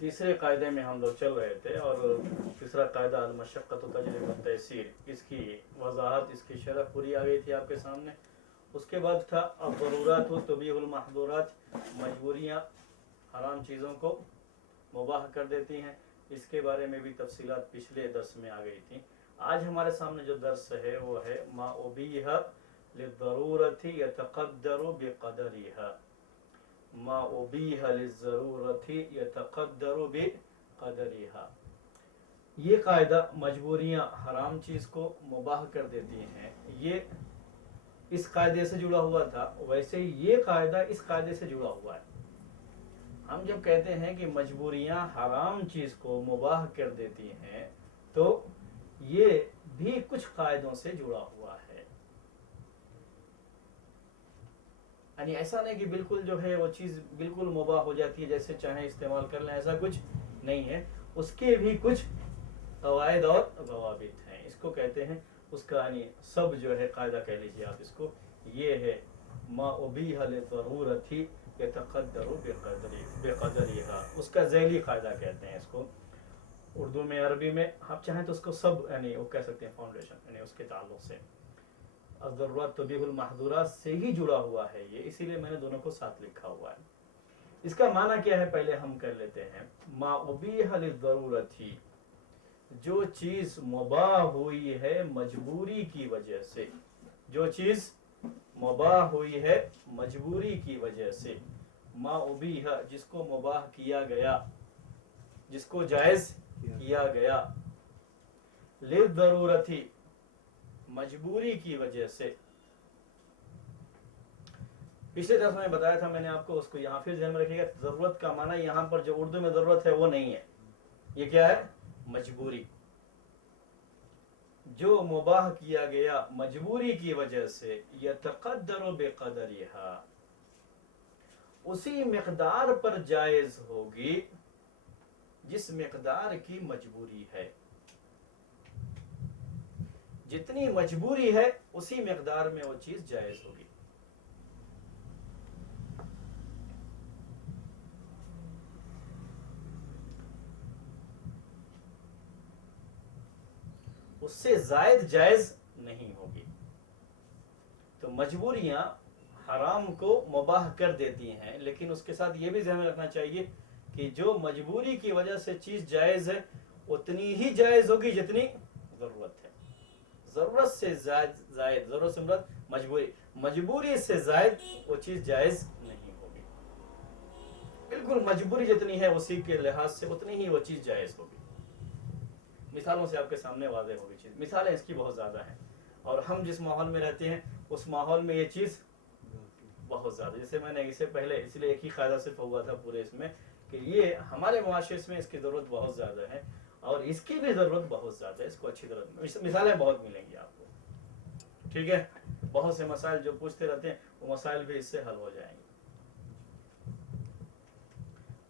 तीसरे कायदे में हम लोग चल रहे थे और तीसरा कायदा अल-मशक्क़त तजलिबु तयसीर, इसकी वजाहत, इसकी शरह पूरी आ गई थी आपके सामने। उसके बाद था अब-ज़रूरात तुबीहुल महज़ूरात, मजबूरियाँ हराम चीज़ों को मुबाह कर देती हैं। इसके बारे में भी तफसीलात पिछले दर्स में आ गई थी। आज हमारे सामने जो दर्स है वो है मा उबीह लिज़रूरति यतक़द्दरु बिक़दरिहा, मा उबीह लिज़रूरति यतक़द्दरु बिक़दरिहा। ये कायदा मजबूरियाँ हराम चीज़ को मुबाह कर देती हैं, ये इस कायदे से जुड़ा हुआ था। वैसे ये कायदा इस कायदे से जुड़ा हुआ है। हम जब कहते हैं कि मजबूरियां हराम चीज को मुबाह कर देती हैं, तो ये भी कुछ कायदों से जुड़ा हुआ है। यानी ऐसा नहीं कि बिल्कुल जो है वो चीज बिल्कुल मुबाह हो जाती है, जैसे चाहे इस्तेमाल कर लें, ऐसा कुछ नहीं है। उसके भी कुछ कवायद और ज़वाबित हैं। इसको कहते हैं उसका यानी सब जो है कायदा कह लीजिए आप इसको, ये है मा उबीह लिज़रूरति यतक़द्दरु बिक़दरिहा। उसका ज़ैली कायदा कहते हैं इसको। उर्दू में, अरबी में आप चाहें तो उसको सब यानी वो कह सकते हैं फाउंडेशन, यानी उसके ताल्लुक से अज़-ज़रूरात तुबीहुल महज़ूरात से ही जुड़ा हुआ है ये, इसीलिए मैंने दोनों को साथ लिखा हुआ है। इसका माना क्या है पहले हम कर लेते हैं। मा उबीह लिज़रूरति, जो चीज़ मुबाह हुई है मजबूरी की वजह से, जो चीज़ मुबाह हुई है मजबूरी की वजह से, मा उबीह, जिसको मुबाह किया गया, जिसको जायज़ किया गया, लिज़रूरति, मजबूरी की वजह से। पिछले दर्स में बताया था मैंने आपको, उसको यहाँ फिर ध्यान में रखिएगा। ज़रूरत का माना यहाँ पर जो उर्दू में ज़रूरत है वो नहीं है, ये क्या है? मजबूरी। जो मुबाह किया गया मजबूरी की वजह से, यतक़द्दरु बिक़दरिहा, उसी मिक़दार पर जायज़ होगी जिस मिक़दार की मजबूरी है। जितनी मजबूरी है उसी मिक़दार में वो चीज़ जायज़ होगी। उससे ज़ायद जायज़ नहीं होगी। तो मजबूरियां हराम को मुबाह कर देती हैं, लेकिन उसके साथ ये भी ध्यान में रखना चाहिए कि जो मजबूरी की वजह से चीज़ जायज़ है उतनी ही जायज़ होगी जितनी ज़रूरत है। ज़रूरत से ज़ायद, ज़रूरत से मुराद मजबूरी, मजबूरी से ज़ायद वो चीज़ जायज़ नहीं होगी। बिल्कुल मजबूरी जितनी है उसी के लिहाज से उतनी ही वो चीज़ जायज़ होगी। मिसालों से आपके सामने वाज़ेह होगी चीज़। मिसालें इसकी बहुत ज़्यादा हैं और हम जिस माहौल में रहते हैं उस माहौल में ये चीज़ बहुत ज़्यादा, जैसे मैंने इससे पहले इसलिए एक ही क़ायदा सिर्फ हुआ था पूरे इसमें कि ये हमारे मुआशरे में इसकी ज़रूरत बहुत ज़्यादा है और इसकी भी ज़रूरत बहुत ज़्यादा है। इसको अच्छी तरह मिसालें बहुत मिलेंगी आपको, ठीक है। बहुत से मसाइल जो पूछते रहते हैं वो मसाइल भी इससे हल हो जाएंगे।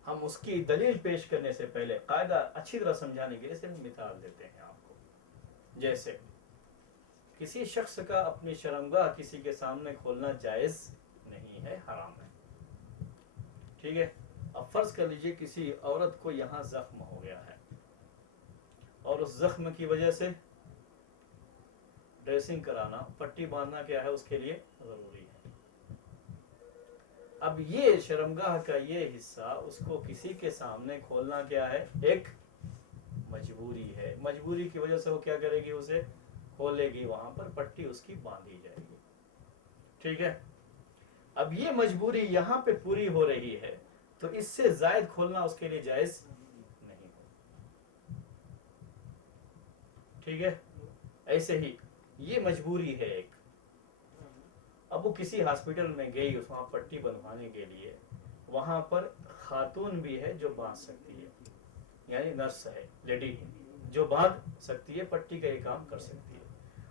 हम उसकी दलील पेश करने से पहले कायदा अच्छी तरह समझाने के लिए सिर्फ मिसाल देते हैं आपको। जैसे किसी शख्स का अपनी शर्मगाह किसी के सामने खोलना जायज़ नहीं है, हराम है, ठीक है। अब फर्ज कर लीजिए किसी औरत को यहाँ जख्म हो गया है और उस जख्म की वजह से ड्रेसिंग कराना, पट्टी बांधना क्या है उसके लिए ज़रूरी है। अब ये शर्मगाह का ये हिस्सा उसको किसी के सामने खोलना क्या है? एक मजबूरी है। मजबूरी की वजह से वो क्या करेगी? उसे खोलेगी, वहां पर पट्टी उसकी बांधी जाएगी, ठीक है। अब ये मजबूरी यहाँ पे पूरी हो रही है तो इससे जायद खोलना उसके लिए जायज नहीं हो, ठीक है। ऐसे ही ये मजबूरी है एक। अब वो किसी हॉस्पिटल में गई वहां पट्टी बंधवाने के लिए, वहां पर खातून भी है जो बांध सकती है, यानी नर्स है, लेडी जो बांध सकती है, पट्टी का ये काम कर सकती है,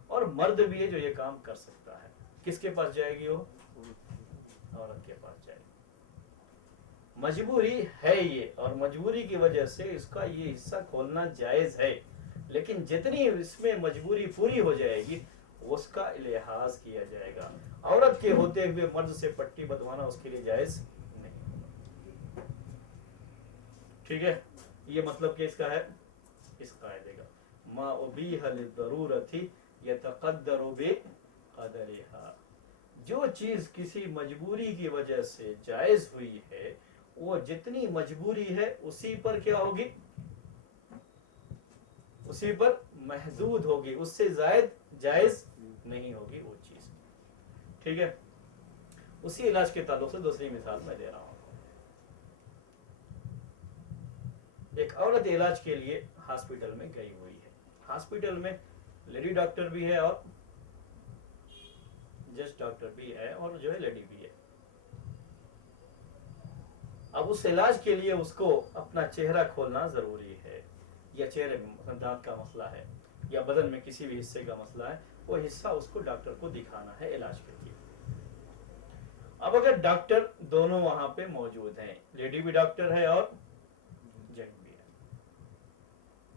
और मर्द भी है जो ये काम कर सकता है। किसके पास जाएगी वो? औरत के पास जाएगी। मजबूरी है ये और मजबूरी की वजह से इसका ये हिस्सा खोलना जायज है, लेकिन जितनी इसमें मजबूरी पूरी हो जाएगी उसका लिहाज किया जाएगा। औरत के होते हुए मर्द से पट्टी बंधवाना उसके लिए जायज नहीं, ٹھیک ہے، یہ مطلب کہ اس کا ہے اس قاعدے کا، ما ابیح للضرورت یتقدر بقدرها، جو چیز کسی مجبوری کی وجہ سے جائز ہوئی ہے وہ جتنی مجبوری ہے اسی پر کیا ہوگی، اسی پر محدود ہوگی، اس سے زائد جائز نہیں ہوگی وہ چیز. ٹھیک ہے، اسی علاج کے تعلق سے دوسری مثال میں دے رہا ہوں. ایک عورت علاج کے لیے ہاسپٹل میں گئی ہوئی ہے، ہاسپٹل میں لیڈی ڈاکٹر بھی ہے اور جسٹ ڈاکٹر بھی ہے اور جو ہے لیڈی بھی ہے. اب اس علاج کے لیے اس کو اپنا چہرہ کھولنا ضروری ہے، یا چہرے میں دانت کا مسئلہ ہے یا بدن میں کسی بھی حصے کا مسئلہ ہے، وہ حصہ اس کو ڈاکٹر کو دکھانا ہے علاج کے لیے. اب اگر ڈاکٹر دونوں وہاں پہ موجود ہیں، لیڈی بھی ڈاکٹر ہے اور جینٹ بھی ہے،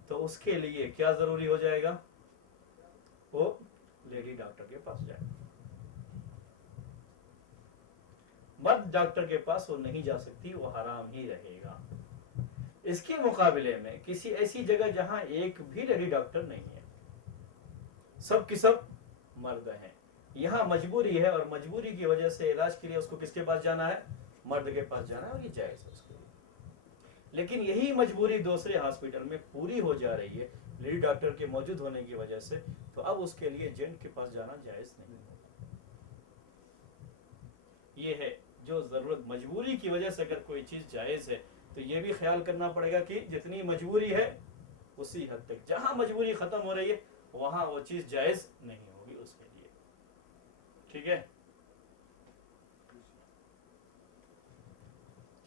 تو اس کے لیے کیا ضروری ہو جائے گا، وہ لیڈی ڈاکٹر کے پاس جائے. مرد ڈاکٹر کے پاس وہ نہیں جا سکتی، وہ حرام ہی رہے گا. اس کے مقابلے میں کسی ایسی جگہ جہاں ایک بھی لیڈی ڈاکٹر نہیں ہے، سب کی سب مرد ہیں، یہاں مجبوری ہے اور مجبوری کی وجہ سے علاج کے لیے اس کو کس کے پاس جانا ہے، مرد کے پاس جانا ہے، اور یہ جائز ہے اس کے لیے. لیکن یہی مجبوری دوسرے ہاسپٹل میں پوری ہو جا رہی ہے لیڈی ڈاکٹر کے موجود ہونے کی وجہ سے، تو اب اس کے لیے جینٹ کے پاس جانا جائز نہیں ہوگا. یہ ہے جو ضرورت، مجبوری کی وجہ سے اگر کوئی چیز جائز ہے تو یہ بھی خیال کرنا پڑے گا کہ جتنی مجبوری ہے اسی حد تک، جہاں مجبوری ختم ہو رہی ہے وہاں وہ چیز جائز نہیں ہوگی اس کے لیے. ٹھیک ہے،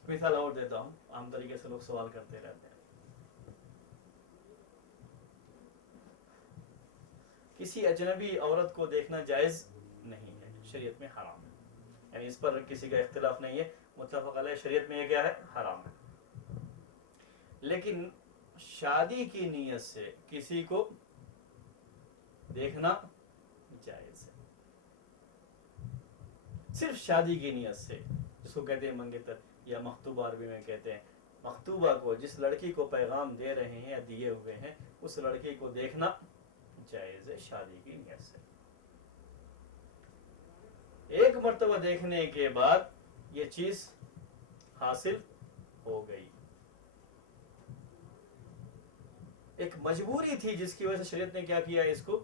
مثال اور دیتا ہوں، عام طریقے سے لوگ سوال کرتے رہتے ہیں. کسی اجنبی عورت کو دیکھنا جائز نہیں ہے، شریعت میں حرام ہے، یعنی اس پر کسی کا اختلاف نہیں ہے، متفق علیہ شریعت میں یہ کیا ہے، حرام ہے. لیکن شادی کی نیت سے کسی کو دیکھنا جائز ہے، صرف شادی کی نیت سے، جس کو کہتے ہیں منگیتر یا مخطوبہ عربی میں کہتے ہیں. مخطوبہ کو، جس لڑکی کو پیغام دے رہے ہیں یا دیے ہوئے ہیں، اس لڑکی کو دیکھنا جائز ہے شادی کی نیت سے. ایک مرتبہ دیکھنے کے بعد یہ چیز حاصل ہو گئی، ایک مجبوری تھی جس کی وجہ سے شریعت نے کیا کیا، اس کو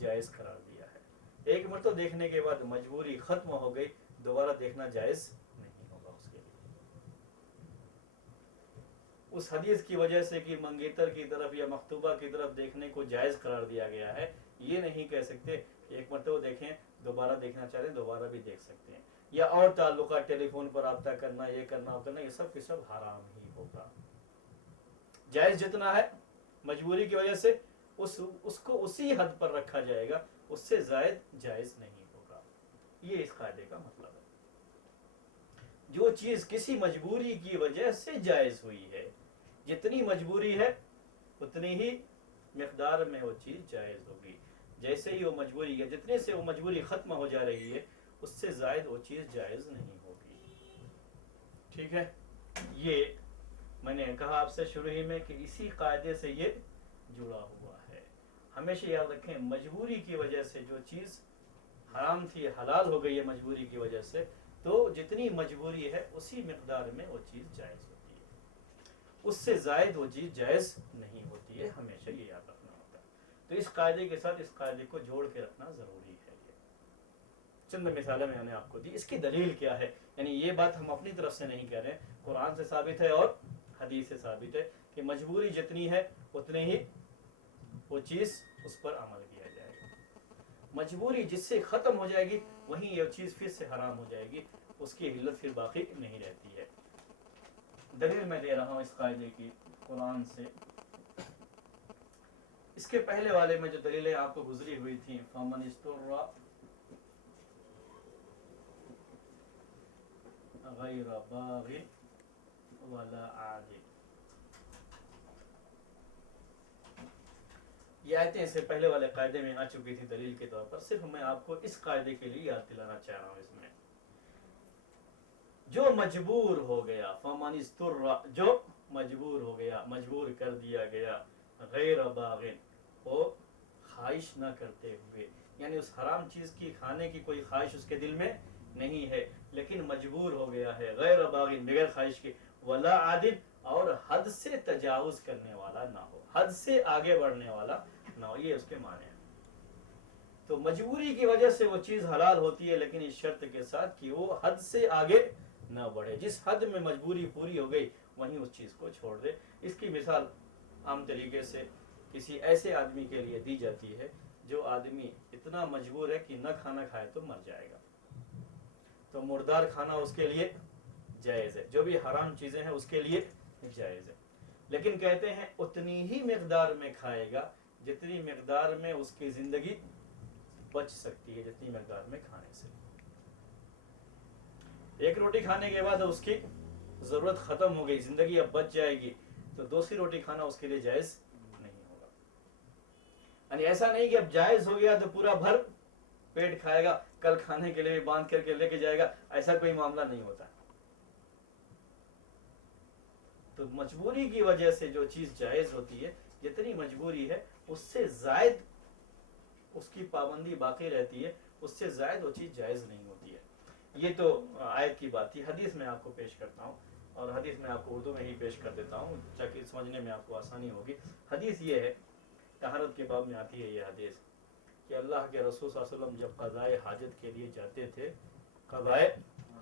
جائز قرار دیا ہے. ایک مرتبہ دیکھنے کے بعد مجبوری ختم ہو گئی، دوبارہ دیکھنا جائز نہیں ہوگا اس کے لیے. اس حدیث کی وجہ سے کہ منگیتر کی طرف یا مخطوبہ کی طرف دیکھنے کو جائز قرار دیا گیا ہے، یہ نہیں کہہ سکتے ایک مرتبہ دیکھیں دوبارہ دیکھنا چاہتے ہیں دوبارہ بھی دیکھ سکتے ہیں، یا اور تعلقات، ٹیلی فون پر رابطہ کرنا، یہ کرنا وہ کرنا، یہ سب کے سب حرام ہی ہوگا. جائز جتنا ہے مجبوری کی وجہ سے اس کو اسی حد پر رکھا جائے گا، اس سے زائد جائز نہیں ہوگا. یہ اس قاعدے کا مطلب ہے. جو چیز کسی مجبوری کی وجہ سے جائز ہوئی ہے، جتنی مجبوری ہے اتنی ہی مقدار میں وہ چیز جائز ہوگی. جیسے ہی وہ مجبوری ہے، جتنے سے وہ مجبوری ختم ہو جا رہی ہے اس سے زائد وہ چیز جائز نہیں ہوگی. ٹھیک ہے، یہ میں نے کہا آپ سے شروع ہی میں کہ اسی قاعدے سے یہ جڑا ہوا ہے. ہمیشہ یاد رکھیں، مجبوری کی وجہ سے جو چیز حرام تھی حلال ہو گئی ہے مجبوری کی وجہ سے، تو جتنی مجبوری ہے اسی مقدار میں وہ چیز جائز ہوتی ہے، اس سے زائد وہ چیز جائز نہیں ہوتی ہے. ہمیشہ یہ یاد رکھنا ہوتا ہے. تو اس قاعدے کے ساتھ اس قاعدے کو جوڑ کے رکھنا ضروری ہے. یہ چند مثالیں میں نے آپ کو دی. اس کی دلیل کیا ہے، یعنی یہ بات ہم اپنی طرف سے نہیں کہہ رہے، قرآن سے ثابت ہے اور حدیث سے ثابت ہے کہ مجبوری جتنی ہے اتنے ہی وہ چیز اس پر عمل کیا جائے گا. مجبوری جس سے ختم ہو جائے گی وہیں یہ چیز پھر سے حرام ہو جائے گی، اس کی علت پھر باقی نہیں رہتی ہے. دلیل میں دے رہا ہوں اس قاعدے کی قرآن سے. اس کے پہلے والے میں جو دلیلیں آپ کو گزری ہوئی تھیں، فَمَنِ اسْتُرَّ غَيْرَ بَاغٍ وَلَا عَادٍ، یہ آیتیں اس سے پہلے والے قاعدے میں آ چکی تھی دلیل کے طور پر. صرف میں آپ کو اس قاعدے کے لیے یاد دلانا چاہ رہا ہوں. اس میں جو مجبور ہو گیا، فَمَنِ اسْتُرَّ، جو मजबूर हो गया, मजबूर कर दिया गया, गैर बागिन, वो ख्वाहिश ना करते हुए, यानी उस हराम चीज़ की खाने की कोई ख्वाहिश उसके दिल में नहीं है, लेकिन मजबूर हो गया है, गैर बागिन, बगैर ख्वाहिश के, वला आदिन, और हद से तजावुज करने वाला ना हो, हद से आगे बढ़ने वाला ना हो, ये उसके माने हैं। तो मजबूरी की वजह से वो चीज़ हलाल होती है, लेकिन इस शर्त के साथ कि वो हद से आगे न बढ़े, जिस हद में मजबूरी पूरी हो गई वहीं उस चीज़ को छोड़ दे। इसकी मिसाल आम तरीके से किसी ऐसे आदमी के लिए दी जाती है जो आदमी इतना मजबूर है कि न खाना खाए तो मर जाएगा, तो मुर्दार खाना उसके लिए जायज़ है, जो भी हराम चीज़ें हैं उसके लिए जायज़ है, लेकिन कहते हैं उतनी ही मिकदार में खाएगा जितनी मिकदार में उसकी ज़िंदगी बच सकती है, जितनी मिकदार में खाने से। एक रोटी खाने के बाद उसकी ज़रूरत ख़त्म हो गई, ज़िंदगी अब बच जाएगी, तो दूसरी रोटी खाना उसके लिए जायज़ नहीं होगा। यानी ऐसा नहीं कि अब जायज़ हो गया तो पूरा भर पेट खाएगा, कल खाने के लिए बांध करके लेके जाएगा, ऐसा कोई मामला नहीं होता। तो मजबूरी की वजह से जो चीज़ जायज़ होती है, जितनी मजबूरी है उससे ज़ायद उसकी पाबंदी बाकी रहती है, उससे ज़ायद वो चीज़ जायज़ नहीं होती है। ये तो आयत की बात थी। हदीस में आपको पेश करता हूँ, और हदीस में आपको उर्दू में ही पेश कर देता हूँ ताकि समझने में आपको आसानी होगी। हदीस ये है, तहारत के बाब में आती है ये हदीस, कि अल्लाह के रसूल सल्लल्लाहु अलैहि वसल्लम जब क़ज़ाए हाजत के लिए जाते थे, क़ज़ाए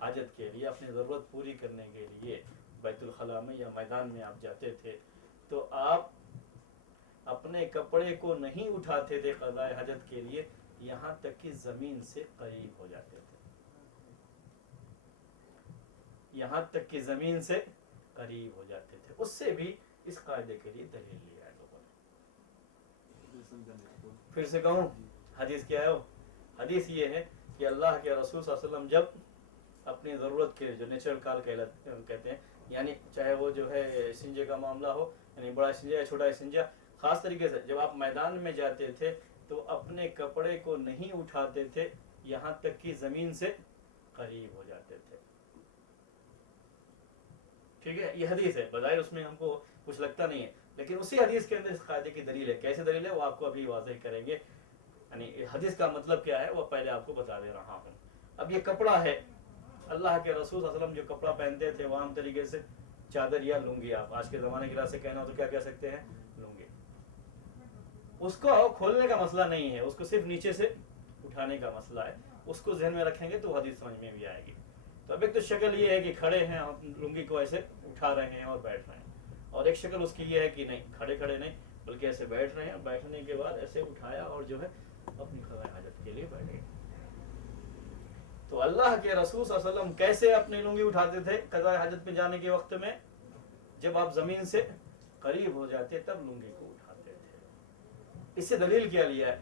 हाजत के लिए, अपनी ज़रूरत पूरी करने के लिए बैतुल खला में या मैदान में आप जाते थे, तो आप अपने कपड़े को नहीं उठाते थे क़ज़ाए हाजत के लिए, यहाँ तक कि ज़मीन से करीब हो जाते थे, यहाँ तक कि ज़मीन से करीब हो जाते थे। उससे भी इस कायदे के लिए दलील लिया है लोगों ने। फिर से कहूँ हदीस क्या है? वो हदीस ये है कि अल्लाह के रसूल सल्लल्लाहु अलैहि वसल्लम जब अपनी ज़रूरत के, जो नेचुरल काल कहते हैं, यानी चाहे वो जो है सिंजे का मामला हो, यानी बड़ा सिंजा या छोटा सिंजा, ख़ास तरीके से जब आप मैदान में जाते थे तो अपने कपड़े को नहीं उठाते थे, यहाँ तक कि ज़मीन से करीब हो जाते थे। ठीक है, ये हदीस है, बज़ाहिर उसमें हमको कुछ लगता नहीं है, लेकिन उसी हदीस के अंदर इस कायदे की दलील है। कैसे दलील है वो आपको अभी वाज़ेह करेंगे, यानी हदीस का मतलब क्या है वो पहले आपको बता दे रहा हूँ। अब ये कपड़ा है, अल्लाह के रसूल सल्लल्लाहु अलैहि वसल्लम जो कपड़ा पहनते थे वो आम तरीके से चादर या लुंगी, आप आज के ज़माने की राह से कहना हो तो क्या कह सकते हैं, लुंगी। उसको खोलने का मसला नहीं है, उसको सिर्फ नीचे से उठाने का मसला है। उसको ध्यान में रखेंगे तो हदीस समझ में भी आएगी। तो अब एक तो शक्ल ये है कि खड़े हैं, लुंगी को ऐसे उठा रहे हैं और बैठ रहे हैं, और एक शक्ल उसकी ये है कि नहीं, खड़े खड़े नहीं बल्कि ऐसे बैठ रहे हैं, बैठने के बाद ऐसे उठाया और जो है अपनी क़ज़ाए हाजत के लिए बैठ गए। तो अल्लाह के रसूल सल्लल्लाहु अलैहि वसल्लम कैसे अपनी लुंगी उठाते थे क़ज़ाए हाजत पे जाने के वक्त में? जब आप ज़मीन से करीब हो जाते तब लुंगी को उठाते थे। इससे दलील क्या लिया है?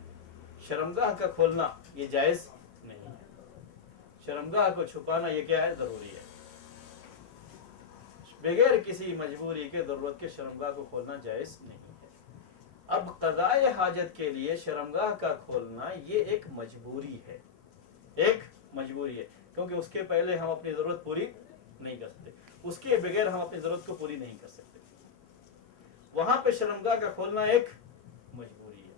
शर्मगाह का खोलना ये जायज़ नहीं है, शर्मगाह को छुपाना ये क्या है, ज़रूरी है। बगैर किसी मजबूरी के, ज़रूरत के शर्मगाह को खोलना जायज़ नहीं है। अब क़ज़ाए हाजत के लिए शर्मगाह का खोलना ये एक मजबूरी है, एक मजबूरी है, क्योंकि उसके पहले हम अपनी ज़रूरत पूरी नहीं कर सकते, उसके बगैर हम अपनी ज़रूरत को पूरी नहीं कर सकते। वहां पे शर्मगाह का खोलना एक मजबूरी है।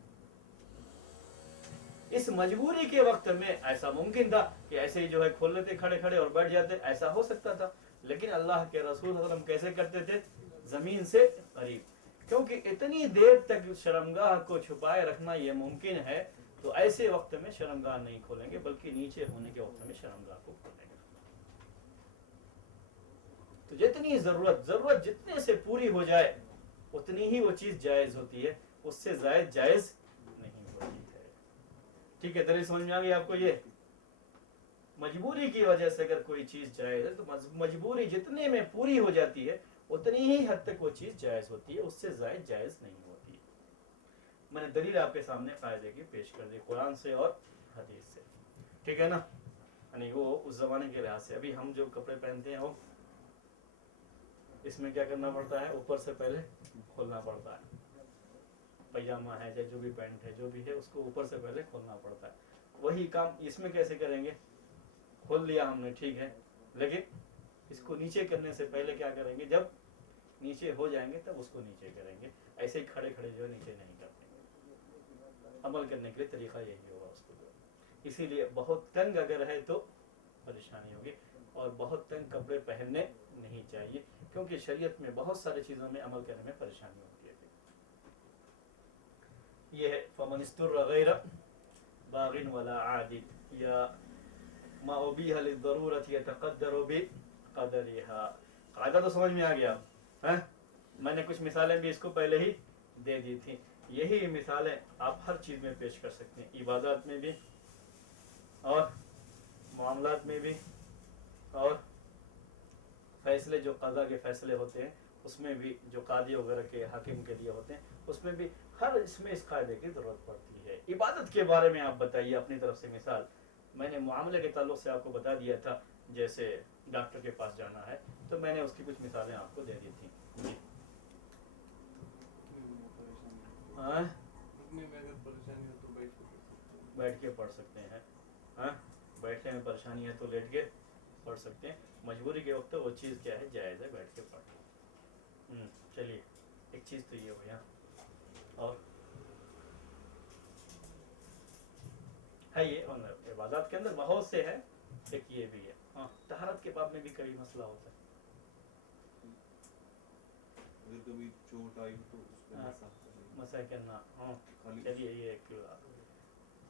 इस मजबूरी के वक्त में ऐसा मुमकिन था कि ऐसे ही जो है खोल लेते खड़े खड़े और बैठ जाते, ऐसा हो सकता था, लेकिन अल्लाह के रसूल सल्लल्लाहु अलैहि वसल्लम कैसे करते थे? ज़मीन से करीब, क्योंकि इतनी देर तक शर्मगाह को छुपाए रखना ये मुमकिन है, तो ऐसे वक्त में शर्मगाह नहीं खोलेंगे, बल्कि नीचे होने के वक्त में शर्मगाह को खोलेंगे। तो जितनी ज़रूरत जितने से पूरी हो जाए उतनी ही वो चीज़ जायज़ होती है, उससे ज़ायद जायज़ नहीं होती है। ठीक है, दलील समझ में आ गई आपको? ये मजबूरी की वजह से अगर कोई चीज़ जायज़ है तो मजबूरी जितने में पूरी हो जाती है उतनी ही हद तक वो चीज़ जायज़ होती है, उससे ज़ायद जायज़ नहीं होती है। मैंने दलील आपके सामने कायदे की पेश कर दी, कुरान से और हदीस से। ठीक है ना? यानी वो उस ज़माने के लिहाज से। अभी हम जो कपड़े पहनते हैं वो इसमें क्या करना पड़ता है, ऊपर से पहले खोलना पड़ता है। पैजामा है चाहे जो भी पैंट है जो भी है, उसको ऊपर से पहले खोलना पड़ता है। वही काम इसमें कैसे करेंगे? खोल लिया हमने, ठीक है, लेकिन इसको नीचे करने से पहले क्या करेंगे? जब نیچے ہو جائیں گے تب اس کو نیچے کریں گے، ایسے ہی کھڑے کھڑے جو ہے نیچے نہیں کرتے گے۔ عمل کرنے کے لیے طریقہ یہی ہوگا اس کو جو، اسی لیے بہت تنگ اگر ہے تو پریشانی ہوگی، اور بہت تنگ کپڑے پہننے نہیں چاہیے، کیونکہ شریعت میں بہت ساری چیزوں میں عمل کرنے میں پریشانی ہوتی ہے۔ یہ ہے فمن استر غیر باغ ولا عاد، یا ما ابیح للضرورت یتقدر بقدرها۔ قاعدہ تو سمجھ میں آ گیا ہاں؟ میں نے کچھ مثالیں بھی اس کو پہلے ہی دے دی تھی، یہی مثالیں آپ ہر چیز میں پیش کر سکتے ہیں، عبادات میں بھی اور معاملات میں بھی، اور فیصلے جو قضا کے فیصلے ہوتے ہیں اس میں بھی، جو قاضی وغیرہ کے حاکم کے لیے ہوتے ہیں اس میں بھی، ہر اس میں اس قاعدے کی ضرورت پڑتی ہے۔ عبادت کے بارے میں آپ بتائیے اپنی طرف سے مثال، میں نے معاملے کے تعلق سے آپ کو بتا دیا تھا، جیسے ڈاکٹر کے پاس جانا ہے تو میں نے اس کی کچھ مثالیں آپ کو دے دی تھیں۔ ہاں بیٹھ کے پڑھ سکتے ہیں، ہاں بیٹھنے میں پریشانی ہے تو لیٹ کے پڑھ سکتے ہیں، مجبوری کے وقت وہ چیز کیا ہے جائز ہے بیٹھ کے پڑھ۔ چلیے ایک چیز تو یہ ہو گیا، اور ہے یہ عبادات کے اندر بہت سے ہے، ایک یہ بھی ہے۔ ہاں طہارت کے باب میں بھی کئی مسئلہ ہوتا ہے، اگر کبھی چوٹ آئی تو اس پہ مسئلہ کرنا۔ ہاں چلیے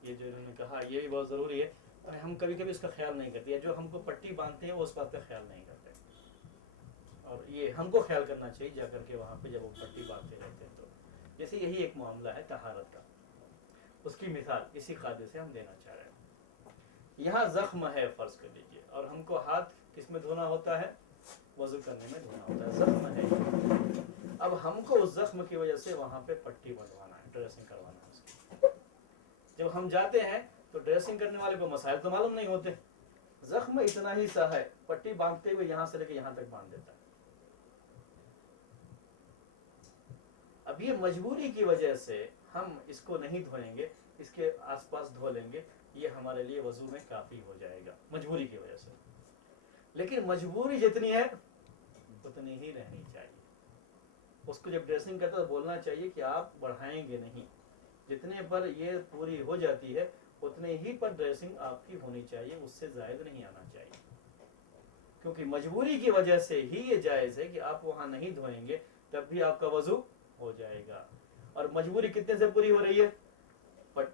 یہ جو انہوں نے کہا یہ بھی بہت ضروری ہے، اور ہم کبھی کبھی اس کا خیال نہیں کرتے، جو ہم کو پٹی باندھتے ہیں وہ اس بات کا خیال نہیں کرتے، اور یہ ہم کو خیال کرنا چاہیے جا کر کے وہاں پہ جب وہ پٹی باندھتے رہتے ہیں تو۔ جیسے یہی ایک معاملہ ہے طہارت کا، اس کی مثال اسی قاعدے سے ہم دینا چاہ رہے ہیں۔ یہاں زخم ہے فرض کر لیجیے، اور ہم کو ہاتھ کس میں دھونا ہوتا ہے؟ وضو کرنے میں دھونا ہوتا ہے، زخم ہے، اب ہم کو اس زخم کی وجہ سے وہاں پہ پٹی بندھوانا ہے، ڈریسنگ کروانا ہے اس کی۔ جب ہم جاتے ہیں تو ڈریسنگ کرنے والے کو مسائل تو معلوم نہیں ہوتے، زخم اتنا ہی سا ہے، پٹی باندھتے ہوئے یہاں سے لے کے یہاں تک باندھ دیتا ہے۔ اب یہ مجبوری کی وجہ سے ہم اس کو نہیں دھوئیں گے، اس کے آس پاس دھو لیں گے، یہ ہمارے لیے وضو میں کافی ہو جائے گا مجبوری کی وجہ سے۔ لیکن مجبوری جتنی ہے اتنی ہی رہنی چاہیے، اس کو جب ڈریسنگ کرتا تو بولنا چاہیے کہ آپ بڑھائیں گے نہیں، جتنے پر یہ پوری ہو جاتی ہے اتنے ہی پر ڈریسنگ آپ کی ہونی چاہیے، اس سے زائد نہیں آنا چاہیے، کیونکہ مجبوری کی وجہ سے ہی یہ جائز ہے کہ آپ وہاں نہیں دھوئیں گے تب بھی آپ کا وضو ہو جائے گا۔ اور مجبوری کتنے سے پوری ہو رہی ہے؟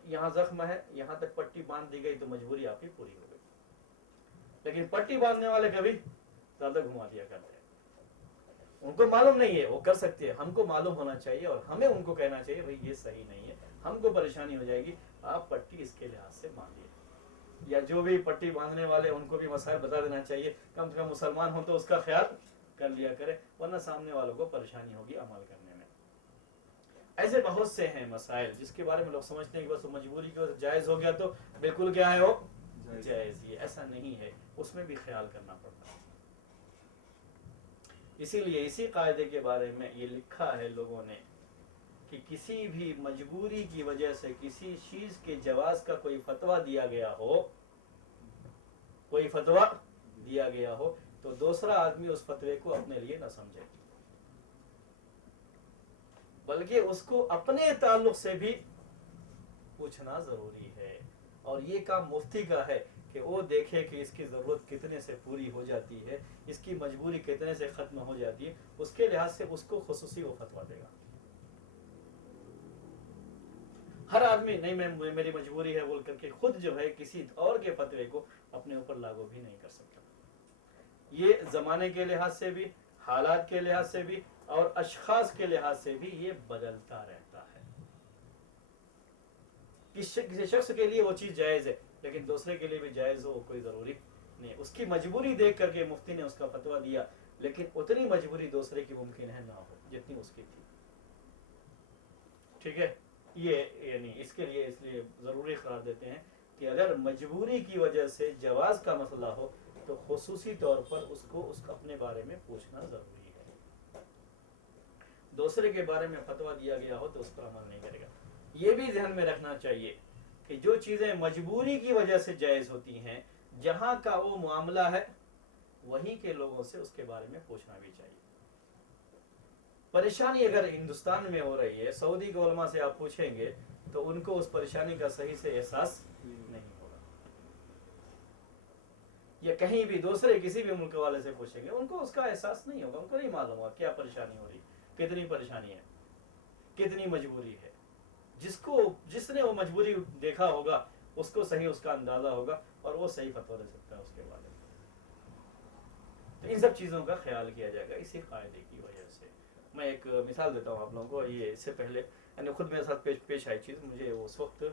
یہاں زخم ہے، یہاں تک پٹی باندھ دی گئی تو مجبوری آپ کی پوری ہو گئی، لیکن پٹی باندھنے والے کبھی زیادہ گھما دیا کرتے ہیں، ان کو معلوم نہیں ہے وہ کر سکتے ہیں، ہم کو معلوم ہونا چاہیے اور ہمیں ان کو کہنا چاہیے بھائی یہ صحیح نہیں ہے، ہم کو پریشانی ہو جائے گی، آپ پٹی اس کے لحاظ سے باندھیے، یا جو بھی پٹی باندھنے والے ان کو بھی مسائل بتا دینا چاہیے، کم سے کم مسلمان ہو تو اس کا خیال کر لیا کرے، ورنہ سامنے والوں کو پریشانی ہوگی عمل کرنے میں۔ ایسے بہت سے ہیں مسائل جس کے بارے میں لوگ سمجھتے ہیں کہ بس مجبوری کی وجہ سے جائز ہو گیا تو بالکل کیا ہے وہ جائز ہی ہے، ایسا نہیں ہے، اس میں بھی خیال کرنا پڑتا ہے۔ اسی لیے اسی قاعدے کے بارے میں یہ لکھا ہے لوگوں نے کہ کسی بھی مجبوری کی وجہ سے کسی چیز کے جواز کا کوئی فتویٰ دیا گیا ہو، کوئی فتویٰ دیا گیا ہو تو دوسرا آدمی اس فتوے کو اپنے لیے نہ سمجھے، بلکہ اس کو اپنے تعلق سے بھی پوچھنا ضروری ہے، اور یہ کام مفتی کا ہے کہ وہ دیکھے کہ اس کی ضرورت کتنے سے پوری ہو جاتی ہے، اس کی مجبوری کتنے سے ختم ہو جاتی ہے، اس کے لحاظ سے اس کو خصوصی وہ فتویٰ دے گا۔ ہر آدمی نہیں میں میری مجبوری ہے بول کر کے خود جو ہے کسی اور کے فتوے کو اپنے اوپر لاگو بھی نہیں کر سکتا۔ یہ زمانے کے لحاظ سے بھی، حالات کے لحاظ سے بھی، اور اشخاص کے لحاظ سے بھی یہ بدلتا رہتا ہے۔ کسی شخص کے لیے وہ چیز جائز ہے لیکن دوسرے کے لیے بھی جائز ہو وہ کوئی ضروری نہیں، اس کی مجبوری دیکھ کر کے مفتی نے اس کا فتویٰ دیا، لیکن اتنی مجبوری دوسرے کی ممکن ہے نہ ہو جتنی اس کی تھی۔ ٹھیک ہے، یہ یعنی اس کے لیے اس لیے ضروری قرار دیتے ہیں کہ اگر مجبوری کی وجہ سے جواز کا مسئلہ ہو تو خصوصی طور پر اس کو اپنے بارے میں پوچھنا ضروری ہے، دوسرے کے بارے میں فتویٰ دیا گیا ہو تو اس پر عمل نہیں کرے گا۔ یہ بھی ذہن میں رکھنا چاہیے کہ جو چیزیں مجبوری کی وجہ سے جائز ہوتی ہیں، جہاں کا وہ معاملہ ہے وہیں کے لوگوں سے اس کے بارے میں پوچھنا بھی چاہیے۔ परेशानी अगर हिंदुस्तान में हो रही है, सऊदी के उलमा से आप पूछेंगे तो उनको उस परेशानी का सही से एहसास नहीं होगा, या कहीं भी दूसरे किसी भी मुल्क वाले से पूछेंगे उनको उसका एहसास नहीं होगा, उनको नहीं मालूम होगा क्या परेशानी हो रही, कितनी परेशानी है, कितनी मजबूरी है। जिसने वो मजबूरी देखा होगा उसको सही उसका अंदाजा होगा और वो सही फतवा दे सकता है उसके बारे में। तो इन सब चीज़ों का ख्याल किया जाएगा इसी कायदे की वजह से। मैं एक मिसाल देता हूँ आप लोगों को, ये इससे पहले यानी खुद मेरे साथ पेश आई चीज़, मुझे उस वक्त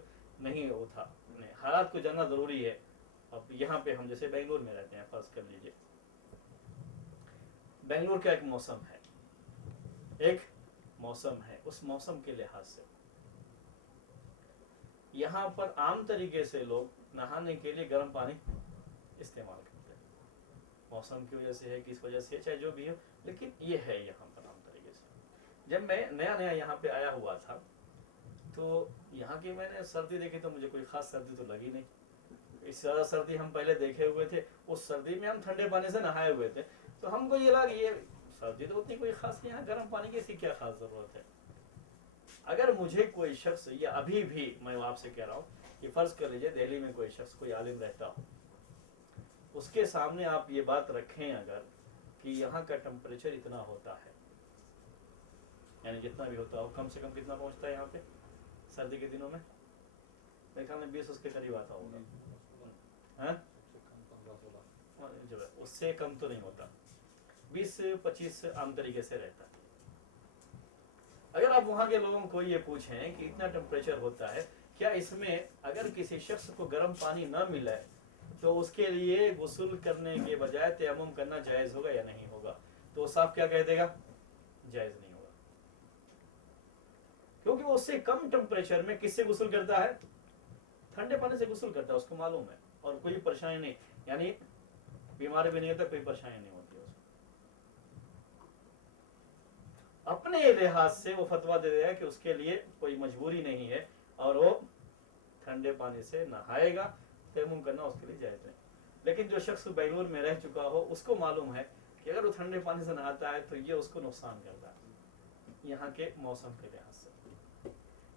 नहीं वो था, हालात को जानना ज़रूरी है। अब यहाँ पे हम जैसे बेंगलोर में रहते हैं, फर्ज कर लीजिए बेंगलोर का एक मौसम है, उस मौसम के लिहाज से यहाँ पर आम तरीके से लोग नहाने के लिए गर्म पानी इस्तेमाल करते हैं, मौसम की वजह से है, किस वजह से, चाहे जो भी हो, लेकिन ये है यहाँ पर आम तरीके से। जब मैं नया यहाँ पे आया हुआ था तो यहाँ की मैंने सर्दी देखी तो मुझे कोई खास सर्दी तो लगी नहीं। इस ज़्यादा सर्दी हम पहले देखे हुए थे, उस सर्दी में हम ठंडे पानी से नहाए हुए थे, तो हमको ये लगा ये सर्दी तो उतनी कोई खास, यहाँ गर्म पानी की ऐसी क्या खास ज़रूरत है। अगर मुझे कोई शख्स, या अभी भी मैं आपसे कह रहा हूँ कि फ़र्ज़ कर लीजिए दिल्ली में कोई शख्स, कोई आलिम रहता हो, उसके सामने आप ये बात रखें अगर कि यहाँ का टेम्परेचर इतना होता है, यानी जितना भी होता हो, कम से कम कितना पहुँचता है यहाँ पे सर्दी के दिनों में, मेरे ख्याल में 20 उसके करीब आता होगा, जो है उससे कम तो नहीं होता, 20-25 आम तरीके से रहता है। अगर आप वहाँ के लोगों को ये पूछें कि इतना टेम्परेचर होता है, क्या इसमें अगर किसी शख्स को गर्म पानी ना मिले तो उसके लिए गुस्ल करने के बजाय तयम्मुम करना जायज़ होगा या नहीं होगा, तो साफ क्या कह देगा, जायज़ नहीं होगा, क्योंकि वो उससे कम टेम्परेचर में किससे गुस्ल करता है, ठंडे पानी से गुस्ल करता है, उसको मालूम है और कोई परेशानी नहीं, यानी बीमार भी नहीं होता, कोई परेशानी नहीं होती उसको। अपने लिहाज से वो फतवा दे देगा कि उसके लिए कोई मजबूरी नहीं है और वो ठंडे पानी से नहाएगा, तयम्मुम करना उसके लिए जायज़ नहीं। लेकिन जो शख्स बेंगलुरु में रह चुका हो उसको मालूम है कि अगर वो ठंडे पानी से नहाता है तो ये उसको नुकसान करता है यहाँ के मौसम के लिहाज से।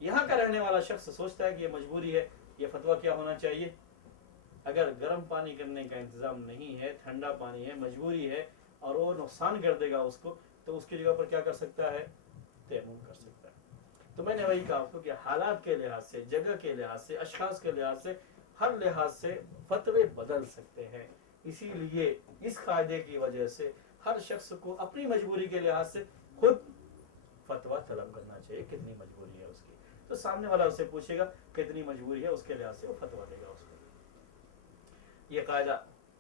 यहाँ का रहने वाला शख्स सोचता है कि ये मजबूरी है, ये फतवा क्या होना चाहिए, अगर गर्म पानी करने का इंतज़ाम नहीं है, ठंडा पानी है, मजबूरी है और वो नुकसान कर देगा उसको, तो उसकी जगह पर क्या कर सकता है, तयम्मुम कर सकता है। तो मैंने वही कहा आपको कि हालात के लिहाज से, जगह के लिहाज से, अशखास के लिहाज से, हर लिहाज से फतवे बदल सकते हैं। इसीलिए इस कायदे की वजह से हर शख्स को अपनी मजबूरी के लिहाज से खुद फतवा तलब करना चाहिए, कितनी मजबूरी है उसकी, तो सामने वाला उससे पूछेगा कितनी मजबूरी है, उसके लिहाज से वो फतवा देगा उसको। ये कायदा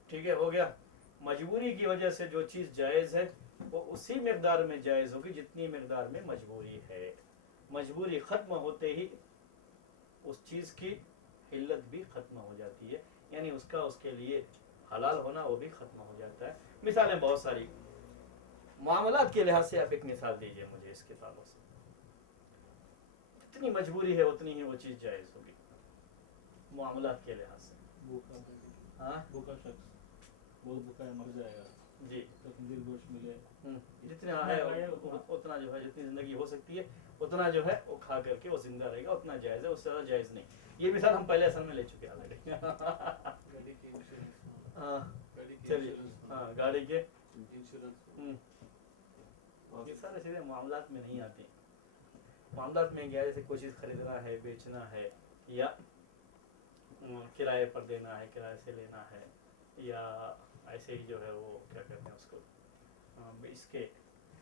ठीक है, हो गया। मजबूरी की वजह से जो चीज़ जायज़ है वो उसी मकदार में जायज़ होगी जितनी मकदार में मजबूरी है। मजबूरी ख़त्म होते ही उस चीज़ की हिल्लत भी ख़त्म हो जाती है, यानी उसका उसके लिए हलाल होना वो भी ख़त्म हो जाता है। मिसालें बहुत सारी, मामलात के लिहाज से आप एक मिसाल दीजिए मुझे इस किताबों से, जितनी मजबूरी है उतनी ही वो चीज़ जायज़ होगी मामलात के लिहाज से। हाँ, भूखा शख्स बहुत भूखा है, मर जाएगा जी, तो खंजीर गोश्त मिले, जितना है उतना जो है, जितनी ज़िंदगी हो सकती है उतना जो है वो खा करके वो जिंदा रहेगा, उतना जायज़ है, उससे ज़्यादा जायज़ नहीं। ये मिसाल हम पहले असल में ले चुके हैं ऑलरेडी। चलिए, हाँ, गाड़ी के इंश्योरेंस, ये सारे चीज़ें मामलात में नहीं आती। मामलात में क्या है, जैसे कोई चीज़ खरीदना है, बेचना है, या किराए पर देना है, किराए से लेना है, या ऐसे ही जो है वो क्या कहते हैं उसको, इसके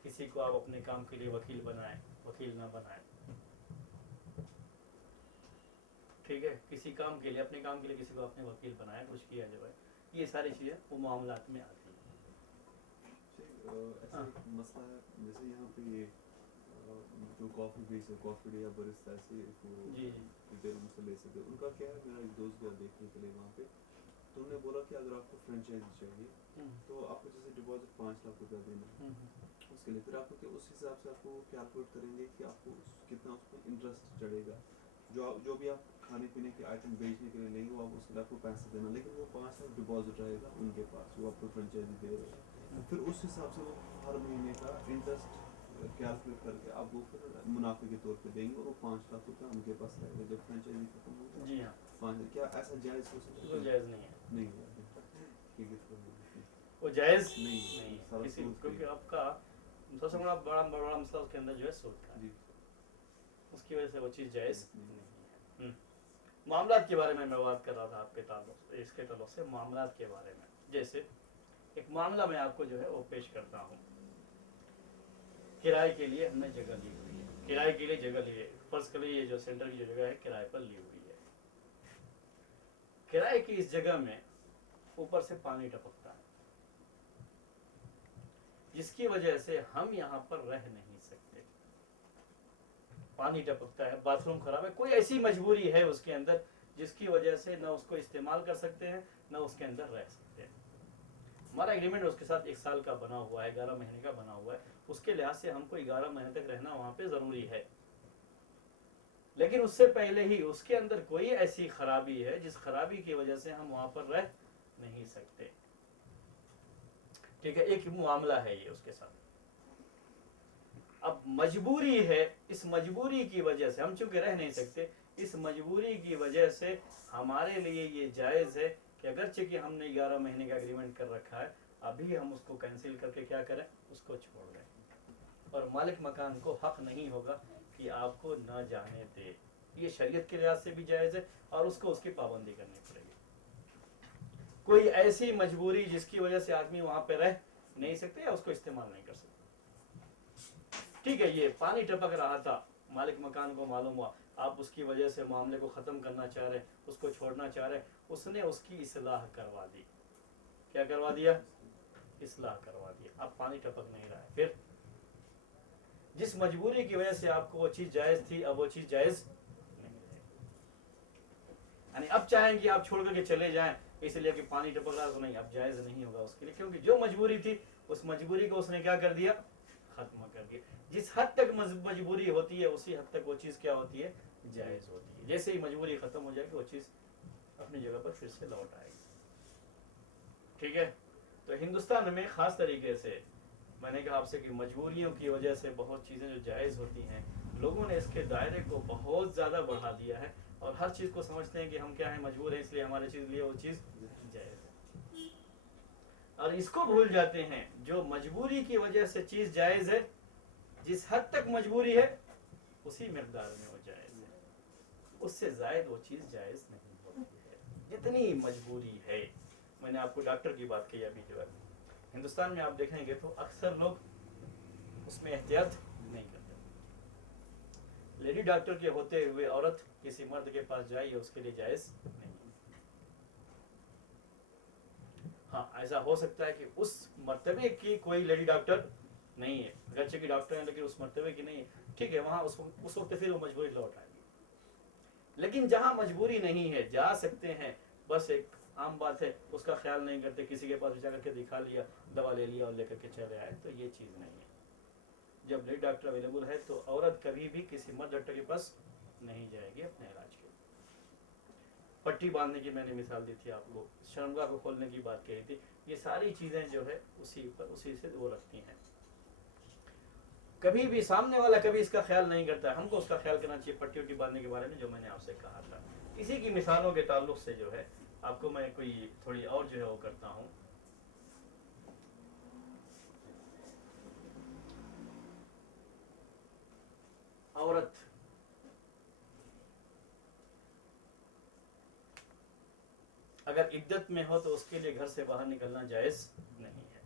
किसी को आप अपने काम के लिए वकील बनाएं, वकील ना बनाएं, ठीक है, किसी काम के लिए, अपने काम के लिए किसी को अपने वकील बनाएं, कुछ किया जो है, ये सारी चीज़ें वो मामलात में आती हैं। ऐसा एक मसला है जैसे यहाँ पे ये जो कॉफ़ी बेच है, कॉफ़ी डे या बरिस्ता ऐसे जी डिटेल मुझसे ले सकते, उनका क्या है, मेरा एक दोस्त गया देखने के लिए वहाँ पे, तो उन्होंने बोला कि अगर आपको फ्रेंचाइजी चाहिए तो आपको जैसे डिपॉजिट 5 लाख रुपया देना है उसके लिए, फिर आपको उस हिसाब से आपको कैलकुलेट करेंगे कि आपको कितना उसको इंटरेस्ट चढ़ेगा, जो भी आप खाने पीने के आइटम बेचने के लिए लेंगे वो आप उसके लिए आपको पैसे देना, लेकिन वो 5 लाख डिपॉजिट रहेगा उनके पास, वो आपको फ्रेंचाइजी दे रहे हैं, फिर उस हिसाब से वो हर महीने का इंटरेस्ट कैलकुलेट करके आप वो फिर मुनाफे के तौर पे देंगे और वो 5 लाख रुपए उनके पास रहेगा जब फ्रेंचाइजी खत्म होगी। जी हाँ, 5 क्या ऐसा जायज़ हो सकता बिल्कुल है? जायज़ नहीं है, नहीं है ठीक है वो जायज़ नहीं नहीं सारा है किसी, सूद क्योंकि पे आपका सबसे बड़ा मसला उसके अंदर जो है सूद का है, जी उसकी वजह से वो चीज़ जायज़ नहीं। नहीं है। मामलात के बारे में मैं बात कर रहा था आपके ताल्लुक इसके ताल्लुक से मामलात के बारे में। जैसे एक मामला मैं आपको जो है वो पेश करता हूँ। किराए के लिए हमने जगह ली हुई है, किराए के लिए जगह ली है, फर्ज कर लीजिए ये जो सेंटर की जो जगह है किराए पर ली हुई है। किराए की इस जगह में ऊपर से पानी टपकता है, जिसकी वजह से हम यहाँ पर रह नहीं सकते। पानी टपकता है, बाथरूम खराब है, कोई ऐसी मजबूरी है उसके अंदर जिसकी वजह से न उसको इस्तेमाल कर सकते हैं न उसके अंदर रह सकते हैं। हमारा एग्रीमेंट उसके साथ 1 साल का बना हुआ है, 11 महीने का बना हुआ है, उसके लिहाज से हमको 11 महीने तक रहना वहाँ पे ज़रूरी है। लेकिन उससे पहले ही उसके अंदर कोई ऐसी खराबी है जिस खराबी की वजह से हम वहाँ पर रह नहीं सकते। ठीक है, एक मामला है ये उसके साथ। अब मजबूरी है, इस मजबूरी की वजह से हम चूंकि रह नहीं सकते, इस मजबूरी की वजह से हमारे लिए ये जायज़ है कि अगरचे कि हमने 11 महीने का एग्रीमेंट कर रखा है, अभी हम उसको कैंसिल करके क्या करें, उसको छोड़ दें। और मालिक मकान को हक नहीं होगा कि आपको न जाने दे। ये शरीयत के लिहाज से भी जायज़ है और उसको उसकी पाबंदी करनी पड़ेगी। कोई ऐसी मजबूरी जिसकी वजह से आदमी वहां पे रह नहीं सकते या उसको इस्तेमाल नहीं कर सकते। ठीक है, ये पानी टपक रहा था, मालिक मकान को मालूम हुआ, आप उसकी वजह से मामले को ख़त्म करना चाह रहे, उसको छोड़ना चाह रहे, उसने उसकी इस्लाह करवा दी। क्या करवा दिया? इस्लाह करवा दिया। अब पानी टपक नहीं रहा है। फिर जिस मजबूरी की वजह से आपको वो चीज़ जायज़ थी, अब वो चीज़ जायज़ नहीं है। यानी अब चाहें कि आप छोड़ करके चले जाएं इसलिए कि पानी टपक रहा है, तो नहीं, अब जायज़ नहीं होगा उसके लिए, क्योंकि जो मजबूरी थी उस मजबूरी को उसने क्या कर दिया? खत्म कर दिया। जिस हद तक मजबूरी होती है उसी हद तक वो चीज़ क्या होती है? जायज़ होती है। जैसे ही मजबूरी खत्म हो जाएगी वो चीज़ अपनी जगह पर फिर से लौट आएगी। ठीक है, तो हिंदुस्तान में ख़ास तरीके से मैंने कहा आपसे कि मजबूरियों की वजह से बहुत चीज़ें जो जायज़ होती हैं, लोगों ने इसके दायरे को बहुत ज़्यादा बढ़ा दिया है और हर चीज़ को समझते हैं कि हम क्या है, मजबूर हैं इसलिए हमारे चीज़ लिए वो चीज़ जायज़ है। और इसको भूल जाते हैं जो मजबूरी की वजह से चीज़ जायज़ है, जिस हद तक मजबूरी है उसी मकदार में वो जायज़ है, उससे ज़ायद वो चीज़ जायज़ नहीं होती है। जितनी मजबूरी है, मैंने आपको डॉक्टर की बात कही अभी जो है, हिंदुस्तान में आप देखेंगे तो अक्सर लोग उसमें एहतियात नहीं करते। लेडी डॉक्टर के होते हुए औरत किसी मर्द के पास जाए ये उसके लिए जायज़ नहीं। हाँ, ऐसा हो सकता है कि उस मर्तबे की कोई लेडी डॉक्टर नहीं है, अगरचे की डॉक्टर है लेकिन उस मर्तबे की नहीं है, ठीक है, वहाँ उस वक्त फिर वो मजबूरी लौट आएगी। लेकिन जहाँ मजबूरी नहीं है, जा सकते हैं, बस एक आम बात है, उसका ख्याल नहीं करते, किसी के पास जाकर के दिखा लिया, दवा ले लिया और लेकर के चले आए, तो ये चीज़ नहीं है। जब लेडी डॉक्टर अवेलेबल है तो औरत कभी भी किसी मर्द डॉक्टर के पास नहीं जाएगी अपने इलाज के। पट्टी बांधने की मैंने मिसाल दी थी आपको, शर्मगाह को खोलने की बात कही थी, ये सारी चीज़ें जो है उसी से वो रखती हैं। कभी भी सामने वाला कभी इसका ख्याल नहीं करता है, हमको उसका ख्याल करना चाहिए पट्टी उट्टी बांधने के बारे में, जो मैंने आपसे कहा था। इसी की मिसालों के ताल्लुक से जो है आपको मैं कोई थोड़ी और जो है वो करता हूँ। औरत अगर इद्दत में हो तो उसके लिए घर से बाहर निकलना जायज़ नहीं है।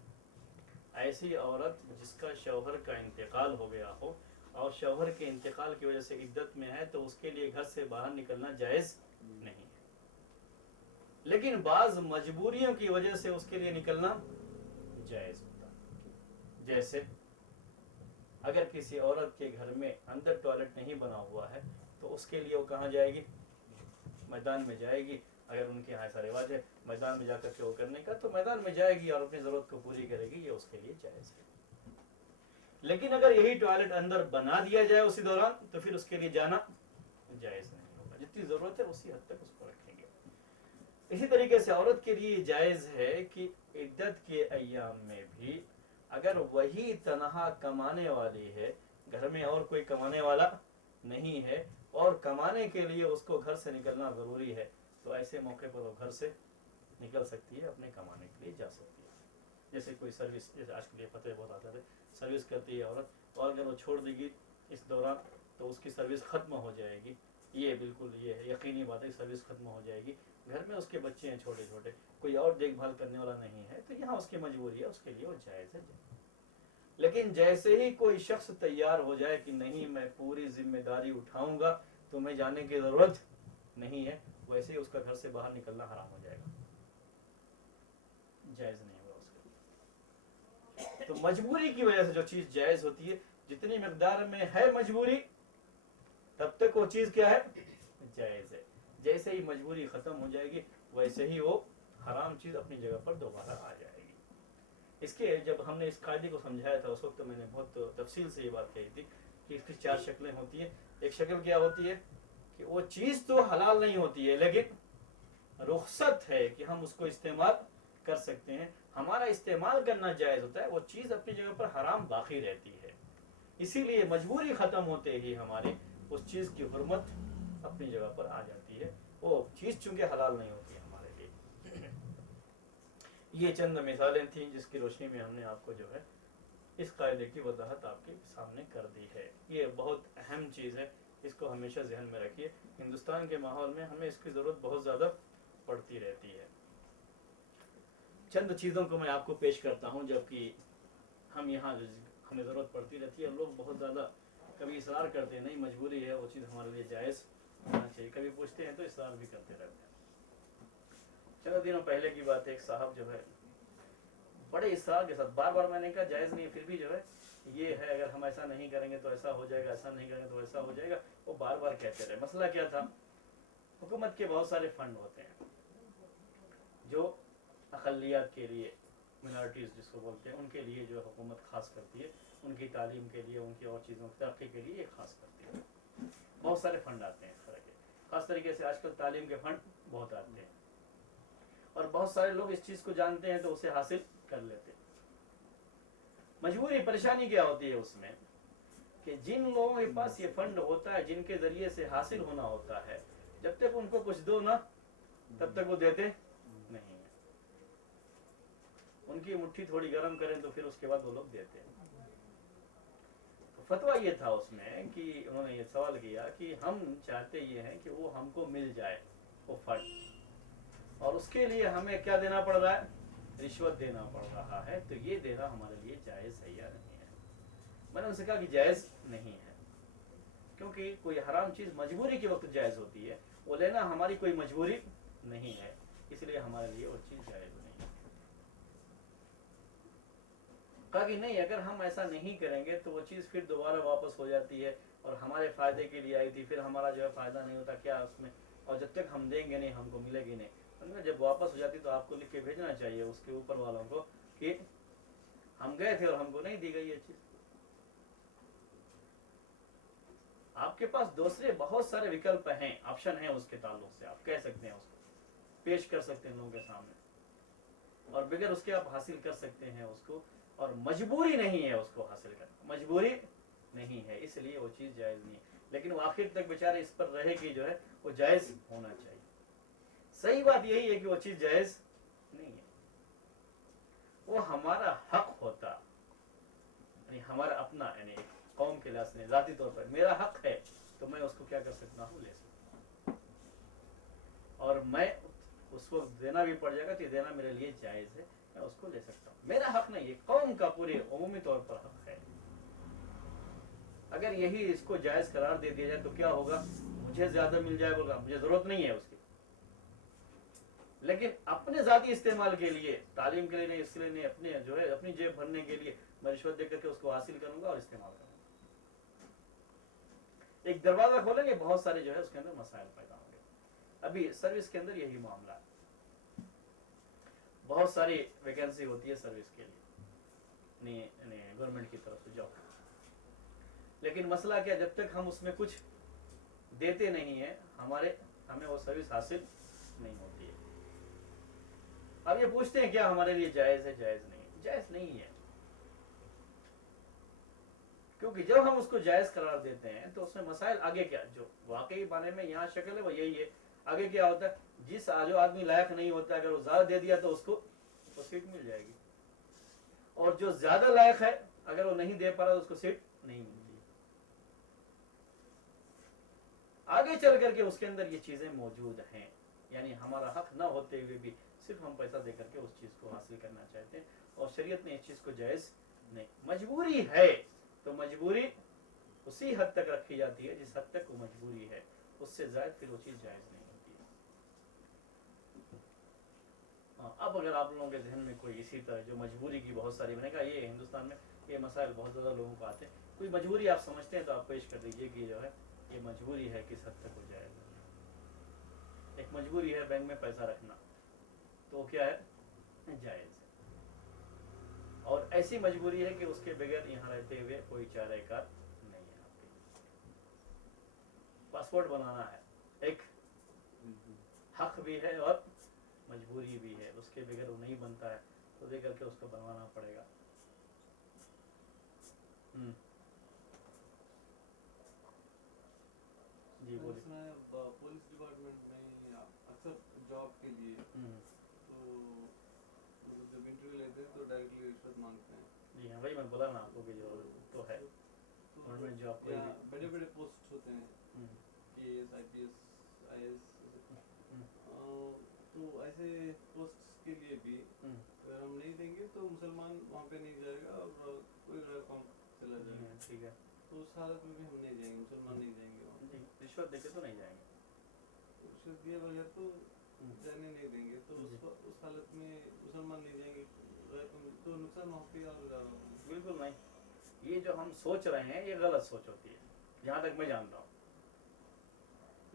ऐसी औरत जिसका शौहर का इंतकाल हो गया हो और शौहर के इंतकाल की वजह से इद्दत में है तो उसके लिए घर से बाहर निकलना जायज़ नहीं है। लेकिन बाज़ मजबूरियों की वजह से उसके लिए निकलना जायज़ होता है। जैसे अगर किसी औरत के घर में अंदर टॉयलेट नहीं बना हुआ है तो उसके लिए वो कहाँ जाएगी? मैदान में जाएगी। अगर उनके यहाँ ऐसा रिवाज है मैदान में जाकर के वो करने का, तो मैदान में जाएगी और अपनी ज़रूरत को पूरी करेगी, ये उसके लिए जायज़ है। लेकिन अगर यही टॉयलेट अंदर बना दिया जाए उसी दौरान तो फिर उसके लिए जाना जायज़ नहीं होगा। जितनी ज़रूरत है उसी हद तक उसको रखेंगे। इसी तरीके से औरत के लिए जायज़ है कि इद्दत के अय्याम में भी अगर वही तनहा कमाने वाली है, घर में और कोई कमाने वाला नहीं है, और कमाने के लिए उसको घर से निकलना ज़रूरी है, तो ऐसे मौके पर वो घर से निकल सकती है, अपने कमाने के लिए जा सकती है। जैसे कोई सर्विस, जैसे आज के लिए फतवे बहुत आते थे, सर्विस करती है औरत, और अगर वो छोड़ देगी इस दौरान तो उसकी सर्विस ख़त्म हो जाएगी। ये बिल्कुल ये है, यकीनी बात है, सर्विस ख़त्म हो जाएगी। घर में उसके बच्चे हैं छोटे छोटे, कोई और देखभाल करने वाला नहीं है, तो यहाँ उसकी मजबूरी है, उसके लिए वो जायज़ है। लेकिन जैसे ही कोई शख्स तैयार हो जाए कि नहीं मैं पूरी जिम्मेदारी उठाऊंगा, तो मैं जाने की ज़रूरत नहीं है, वैसे ही उसका घर से बाहर निकलना हराम हो जाएगा, जायज़ नहीं होगा उसके। तो मजबूरी की वजह से जो चीज़ जायज़ होती है, जितनी मकदार में है मजबूरी, तब तक वो चीज़ क्या है, जायज़ है। जैसे ही मजबूरी ख़त्म हो जाएगी, वैसे ही वो हराम चीज़ अपनी जगह पर दोबारा आ जाएगी। इसके जब हमने इस कायदे को समझाया था, उस वक्त मैंने बहुत तफसील से ये बात कही थी कि इसकी 4 शक्लें होती हैं। एक शक्ल क्या होती है कि वो चीज़ तो हलाल नहीं होती है, लेकिन रुख्सत है कि हम उसको इस्तेमाल कर सकते हैं, हमारा इस्तेमाल करना जायज़ होता है, वो चीज़ अपनी जगह पर हराम बाकी रहती है। इसीलिए मजबूरी ख़त्म होते ही हमारे उस चीज़ की हुर्मत अपनी जगह पर आ जाती है, वो चीज़ चूँकि हलाल नहीं होती है हमारे लिए। ये चंद मिसालें थीं जिसकी रोशनी में हमने आपको जो है इस कायदे की वजाहत आपके सामने कर दी है। ये बहुत अहम चीज़ है, इसको हमेशा जहन में रखिए। हिंदुस्तान के माहौल में हमें इसकी ज़रूरत बहुत ज़्यादा पड़ती रहती है। चंद चीज़ों को मैं आपको पेश करता हूँ, जबकि हम यहाँ हमें ज़रूरत पड़ती रहती है। लोग बहुत ज़्यादा कभी इसरार करते हैं, नहीं मजबूरी है, वो चीज़ हमारे लिए जायज़ होना चाहिए, कभी पूछते हैं तो इसरार भी करते रहते हैं। चंद दिनों पहले की बात है, एक साहब जो है बड़े इसरार के साथ, बार बार मैंने कहा जायज़ नहीं है, फिर भी जो है ये है, अगर हम ऐसा नहीं करेंगे तो ऐसा हो जाएगा, ऐसा नहीं करेंगे तो ऐसा हो जाएगा, वो बार बार कहते रहे। मसला क्या था, हुकूमत के बहुत सारे फंड होते हैं जो अक़लियत के लिए, मिनॉरिटीज़ जिसको बोलते हैं, उनके लिए जो हुकूमत ख़ास करती है, उनकी तालीम के लिए, उनकी और चीज़ों की तरक्की के लिए ख़ास करती है। बहुत सारे फंड आते हैं इस तरह के, ख़ास तरीके से आजकल तालीम के फंड बहुत आते हैं, और बहुत सारे लोग इस चीज़ को जानते हैं तो उसे हासिल कर लेते हैं। मजबूरी परेशानी क्या होती है उसमें कि जिन लोगों के पास ये फंड होता है, जिनके ज़रिए से हासिल होना होता है, जब तक उनको कुछ दो ना, तब तक वो देते नहीं है। उनकी मुट्ठी थोड़ी गर्म करें तो फिर उसके बाद वो लोग देते हैं। तो फतवा ये था उसमें कि उन्होंने ये सवाल किया कि हम चाहते ये हैं कि वो हमको मिल जाए वो फंड, और उसके लिए हमें क्या देना पड़ रहा है, रिश्वत देना पड़ रहा है, तो ये देना हमारे लिए जायज़ है या नहीं है। मैंने उनसे कहा कि जायज़ नहीं है, क्योंकि कोई हराम चीज़ मजबूरी के वक्त जायज़ होती है, वो लेना हमारी कोई मजबूरी नहीं है, इसलिए हमारे लिए वो चीज़ जायज़ नहीं है। कहा कि नहीं, अगर हम ऐसा नहीं करेंगे तो वो चीज़ फिर दोबारा वापस हो जाती है, और हमारे फ़ायदे के लिए आई थी, फिर हमारा जो है फ़ायदा नहीं होता क्या उसमें, और जब तक हम देंगे नहीं हमको मिलेगी नहीं। उन्होंने जब वापस हो जाती तो आपको लिख के भेजना चाहिए उसके ऊपर वालों को कि हम गए थे और हमको नहीं दी गई ये चीज़। आपके पास दूसरे बहुत सारे विकल्प हैं, ऑप्शन हैं, उसके ताल्लुक से आप कह सकते हैं, उसको पेश कर सकते हैं लोगों के सामने, और बगैर उसके आप हासिल कर सकते हैं उसको, और मजबूरी नहीं है उसको हासिल करना, मजबूरी नहीं है, इसलिए वो चीज़ जायज़ नहीं है। लेकिन वो आखिर तक बेचारे इस पर रहे कि जो है वो जायज़ होना चाहिए। सही बात यही है कि वो चीज़ जायज़ नहीं है, वो हमारा हक होता, यानी हमारा अपना, यानी कौम के लिहाज से ज़ाती तौर पर मेरा हक है, तो मैं उसको क्या कर सकता हूँ, ले सकता हूँ, और मैं उस वक्त देना भी पड़ जाएगा तो देना मेरे लिए जायज़ है, मैं उसको ले सकता हूँ। मेरा हक नहीं है, कौम का पूरे उमूमी तौर पर हक है। अगर यही इसको जायज़ करार दे दिया जाए तो क्या होगा, मुझे ज़्यादा मिल जाएगा, मुझे ज़रूरत नहीं है उसकी, लेकिन अपने ज़ाती इस्तेमाल के लिए, तालीम के लिए नहीं, इसलिए नहीं, अपने जो है अपनी जेब भरने के लिए मैं रिश्वत दे करके उसको हासिल करूंगा और इस्तेमाल करूंगा। एक दरवाज़ा खोलेंगे, बहुत सारे जो है उसके अंदर मसाइल पैदा होंगे। अभी सर्विस के अंदर यही मामला है, बहुत सारी वैकेंसी होती है सर्विस के लिए, गवर्नमेंट की तरफ से जॉब, लेकिन मसला क्या, जब तक हम उसमें कुछ देते नहीं है हमें वो सर्विस हासिल नहीं होती है। अब ये पूछते हैं क्या हमारे लिए जायज़ है, जायज़ नहीं है, जायज़ नहीं है। क्योंकि जब हम उसको जायज़ करार देते हैं तो उसमें मसाइल आगे क्या, जो वाकई माने में यहाँ शक्ल है वो यही है। आगे क्या होता है, जो आदमी लायक नहीं होता अगर वो ज़्यादा दे दिया तो उसको सीट मिल जाएगी, और जो ज़्यादा लायक है अगर वो नहीं दे पा रहा तो उसको सीट नहीं मिलती। आगे चल करके उसके अंदर ये चीज़ें मौजूद हैं, यानी हमारा हक ना होते हुए भी सिर्फ हम पैसा दे करके उस चीज़ को हासिल करना चाहते हैं, और शरीयत ने इस चीज़ को जायज़ नहीं। मजबूरी है तो मजबूरी उसी हद तक रखी जाती है जिस हद तक वो मजबूरी है, उससे ज़्यादा फिर वो चीज़ जायज़ नहीं होती है। हाँ, अब अगर आप लोगों के जहन में कोई इसी तरह जो मजबूरी की बहुत सारी, मैंने कहा ये हिंदुस्तान में ये मसाइल बहुत ज़्यादा लोगों को आते हैं, कोई मजबूरी आप समझते हैं तो आप पेश कर दीजिए कि जो है ये मजबूरी है, किस हद तक हो जाएगा। एक मजबूरी है बैंक में पैसा रखना, तो क्या है, जायज़ है। और ऐसी मजबूरी है कि उसके बगैर यहाँ रहते हुए कोई चारे कार नहीं है आपके। पासपोर्ट बनाना है, एक हक भी है और मजबूरी भी है, उसके बगैर वो नहीं बनता है तो दे करके उसको बनवाना पड़ेगा। जी बोलिए। पुलिस डिपार्टमेंट में अक्सर जॉब के लिए तो जब इंटरव्यू लेते हैं तो डायरेक्टली रिश्वत मांगते हैं। जी हाँ, वही मैं बोला ना आपको कि जो तो है गवर्नमेंट जॉब कोई बड़े बड़े पोस्ट होते हैं, केएस IPS IAS, तो ऐसे पोस्ट के लिए भी अगर हम नहीं देंगे तो मुसलमान वहाँ पे नहीं जाएगा और कोई कम चला जाएगा। ठीक है, तो उस हालत में भी हम नहीं जाएंगे, मुसलमान नहीं जाएंगे वहाँ। रिश्वत देके तो नहीं जाएंगे, रिश्वत दिए बगैर तो जाने नहीं देंगे, तो उस हालत में मुसलमान नहीं जाएंगे तो नुकसान वहाँ पे और ज़्यादा होगा। बिल्कुल नहीं, ये जो हम सोच रहे हैं ये गलत सोच होती है, जहाँ तक मैं जानता हूँ।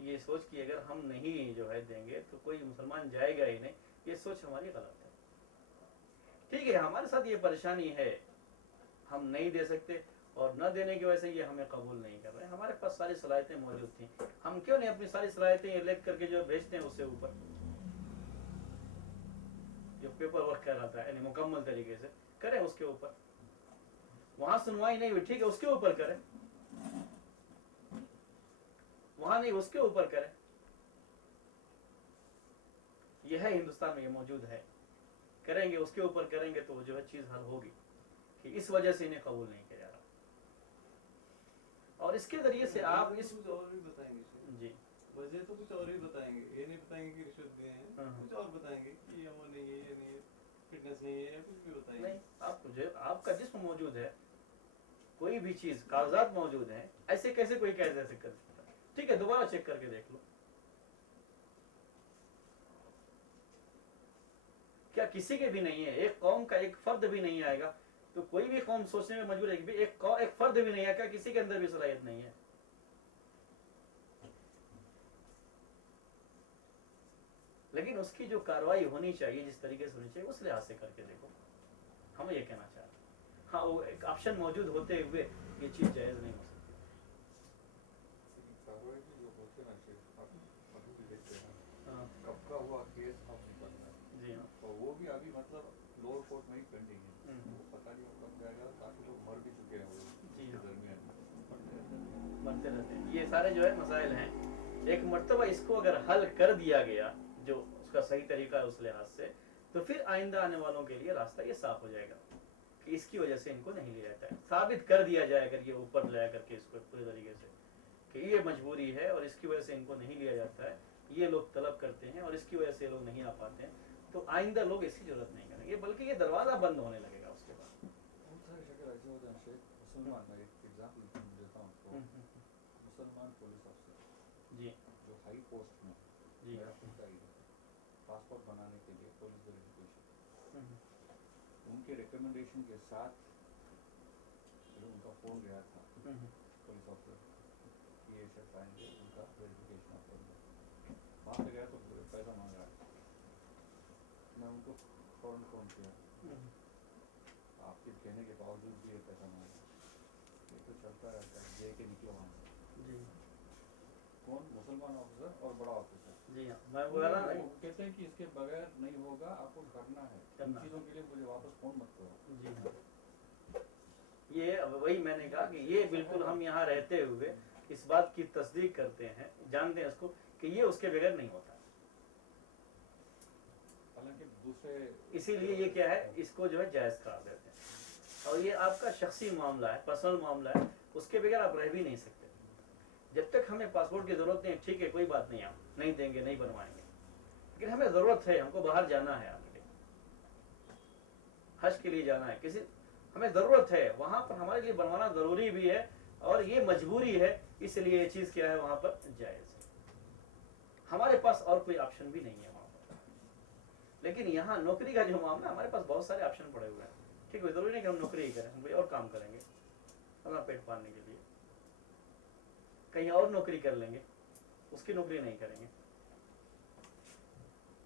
ये सोच कि अगर हम नहीं जो है देंगे तो कोई मुसलमान जाएगा ही नहीं, ये सोच हमारी गलत है। ठीक है, हमारे साथ ये परेशानी है, हम नहीं दे सकते और न देने की वजह से ये हमें कबूल नहीं कर रहे। हमारे पास सारी सलाहियतें मौजूद थी, हम क्यों नहीं अपनी सारी सलाहियतें लिख करके जो भेजते हैं उससे ऊपर जो पेपर वर्क कर रहा था यानी मुकम्मल तरीके से करें, उसके ऊपर वहां सुनवाई नहीं हुई, ठीक है उसके ऊपर करें, वहां नहीं उसके ऊपर करें। यह है हिंदुस्तान में, ये मौजूद है, करेंगे उसके ऊपर करेंगे तो जो है चीज हल होगी कि इस वजह से इन्हें कबूल नहीं किया जा रहा। और इसके जरिए से आप इस कुछ और भी बताएंगे जी, वजह तो कुछ और ही बताएंगे, ये नहीं बताएंगे कि रिश्वत दिए हैं, कुछ और बताएंगे कि ये वो नहीं है, ये नहीं है, फिटनेस नहीं है, या कुछ भी बताएंगे। नहीं, आप मुझे आपका जिस्म मौजूद है, कोई भी चीज कागजात मौजूद हैं, ऐसे कैसे कोई कैसे कर सकता है? ठीक है, दोबारा चेक करके देख लो। क्या किसी के भी नहीं है, एक कौम का एक फर्द भी नहीं आएगा तो कोई भी कौम सोचने में मजबूर है कि एक फर्द भी नहीं है, क्या किसी के अंदर भी सलाहियत नहीं है? लेकिन उसकी जो कार्रवाई होनी चाहिए, जिस तरीके से होनी चाहिए, उस लिहाज से करके देखो, हम ये कहना चाह रहे हैं। हाँ, वो एक ऑप्शन मौजूद होते हुए ये चीज जायज नहीं हो सकती। कब का हुआ केस अब निकलना है जी हाँ, और वो भी अभी मतलब लोअर कोर्ट में ही पेंडिंग है, वो पता नहीं वो कब जाएगा। काफी लोग मर भी चुके हैं वो इसके दरमियान मरते रहते हैं। ये सारे जो है मसाइल हैं, एक मर्तबा इसको अगर हल कर दिया गया जो उसका सही तरीका है उस लिहाज से, तो फिर आइंदा आने वालों के लिए रास्ता ये साफ हो जाएगा कि इसकी वजह से इनको नहीं लिया जाता है। साबित कर दिया जाए अगर ये ऊपर ले करके इसको पूरे तरीके से कि ये मजबूरी है और इसकी वजह से इनको नहीं लिया जाता है, ये लोग तलब करते हैं और इसकी वजह से लोग नहीं आ पाते हैं, तो आइंदा लोग इसकी जरूरत नहीं करेंगे, बल्कि ये दरवाजा बंद होने लगेगा उसके बाद। बहुत सारी शक्ल ऐसे होते हैं शेख। मुसलमान, मैं एक एग्जाम्पल देता हूँ आपको। मुसलमान पुलिस अफसर जी जो हाई पोस्ट में, जी, मेरा खुद का ही है, पासपोर्ट बनाने के लिए पुलिस वेरिफिकेशन, उनके रिकमेंडेशन के साथ जो उनका फ़ोन गया था पुलिस ऑफिसर कि ये शख्स आएंगे, उनका वेरिफिकेशन आप करेंगे। वहाँ पे गया तो पैसा मांग रहा है, मैं उनको फ़ौरन फ़ोन किया, आपके कहने के बावजूद भी ये पैसा मांगा, ये तो चलता रहता है, दे के निकलो वहाँ से। जी, कौन? मुसलमान ऑफिसर और बड़ा ऑफिसर। जी हाँ, मैं बोला ना, वो कहते हैं कि इसके बगैर नहीं होगा, आपको करना है, इन चीज़ों के लिए मुझे वापस फ़ोन मत करो। जी हाँ, یہ وہی میں نے کہا کہ یہ بالکل ہم یہاں رہتے ہوئے اس بات کی تصدیق کرتے ہیں، جانتے ہیں اس کو کہ یہ اس کے بغیر نہیں ہوتا، حالانکہ دوسرے اسی لیے یہ کیا ہے اس کو جو ہے جائز قرار دیتے ہیں، اور یہ آپ کا شخصی معاملہ ہے، پرسنل معاملہ ہے، اس کے بغیر آپ رہ بھی نہیں سکتے۔ جب تک ہمیں پاسپورٹ کی ضرورت نہیں، ٹھیک ہے کوئی بات نہیں، ہم نہیں دیں گے، نہیں بنوائیں گے، لیکن ہمیں ضرورت ہے، ہم کو باہر جانا ہے، آپ کے لیے حج کے لیے جانا ہے، کسی ہمیں ضرورت ہے، وہاں پر ہمارے لیے بنوانا ضروری بھی ہے اور یہ مجبوری ہے، اس لیے یہ چیز کیا ہے وہاں پر جائز ہے، ہمارے پاس اور کوئی آپشن بھی نہیں ہے وہاں پر۔ لیکن یہاں نوکری کا جو معاملہ، ہمارے پاس بہت سارے آپشن پڑے ہوئے ہیں، ٹھیک ہے، ضروری نہیں کہ ہم نوکری ہی کریں، ہم کوئی اور کام کریں گے اپنا پیٹ پالنے کے لیے، کہیں اور نوکری کر لیں گے، اس کی نوکری نہیں کریں گے،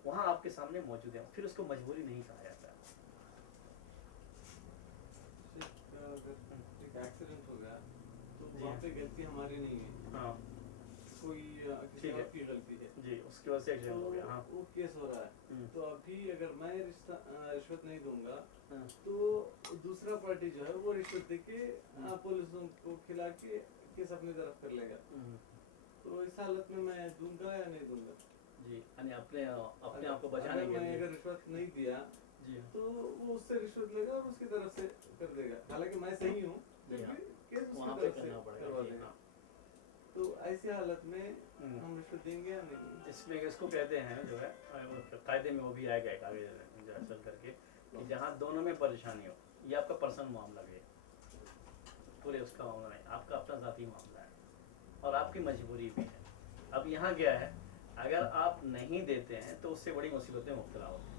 وہاں آپ کے سامنے موجود ہے، پھر اس کو مجبوری نہیں کہا جاتا ہے۔ اگر ایک ایکسیڈنٹ ہو گیا تو جی وہاں پہ غلطی ہماری نہیں ہے، ہاں کوئی کسی ٹھیک ہے، اور کی غلطی ہے، جی اس کی وجہ سے ایکسیڈنٹ ہو گیا، ہاں تو وہ کیس ہو رہا ہے، تو ابھی اگر میں رشوت نہیں دوں گا ہاں تو دوسرا پارٹی جو ہے وہ رشوت دے کے پولیسوں کو کھلا کے کیس اپنی طرف کر لے گا، تو اس حالت میں میں دوں گا یا نہیں دوں گا؟ جی، یعنی اپنے آپ کو بچانے اگر کے میں لیے، اگر رشوت نہیں دیا جی تو وہ اس سے رشوت لے گا اور اس کی طرف سے کر دے گا، حالانکہ میں صحیح ہوں جی پھر ہاں، بھی کیس اس وہاں کی پہ طرف سے کرنا پڑے کروا گا، جی دے گا، ہاں۔ تو ایسی حالت میں ہم رشوت دیں گے یا نہیں دیں گے؟ اس میں اس کو کہتے ہیں جو ہے قاعدے میں وہ بھی آئے گا ایک آگے جو اصل کر کے کہ جہاں دونوں میں پریشانی ہو، یہ آپ کا پرسنل معاملہ بھی ہے، پورے اس کا معاملہ نہیں، آپ کا اپنا ذاتی معاملہ ہے اور آپ کی مجبوری بھی ہے۔ اب یہاں کیا ہے، اگر آپ نہیں دیتے ہیں تو اس سے بڑی مصیبتیں مبتلا ہوتی ہیں۔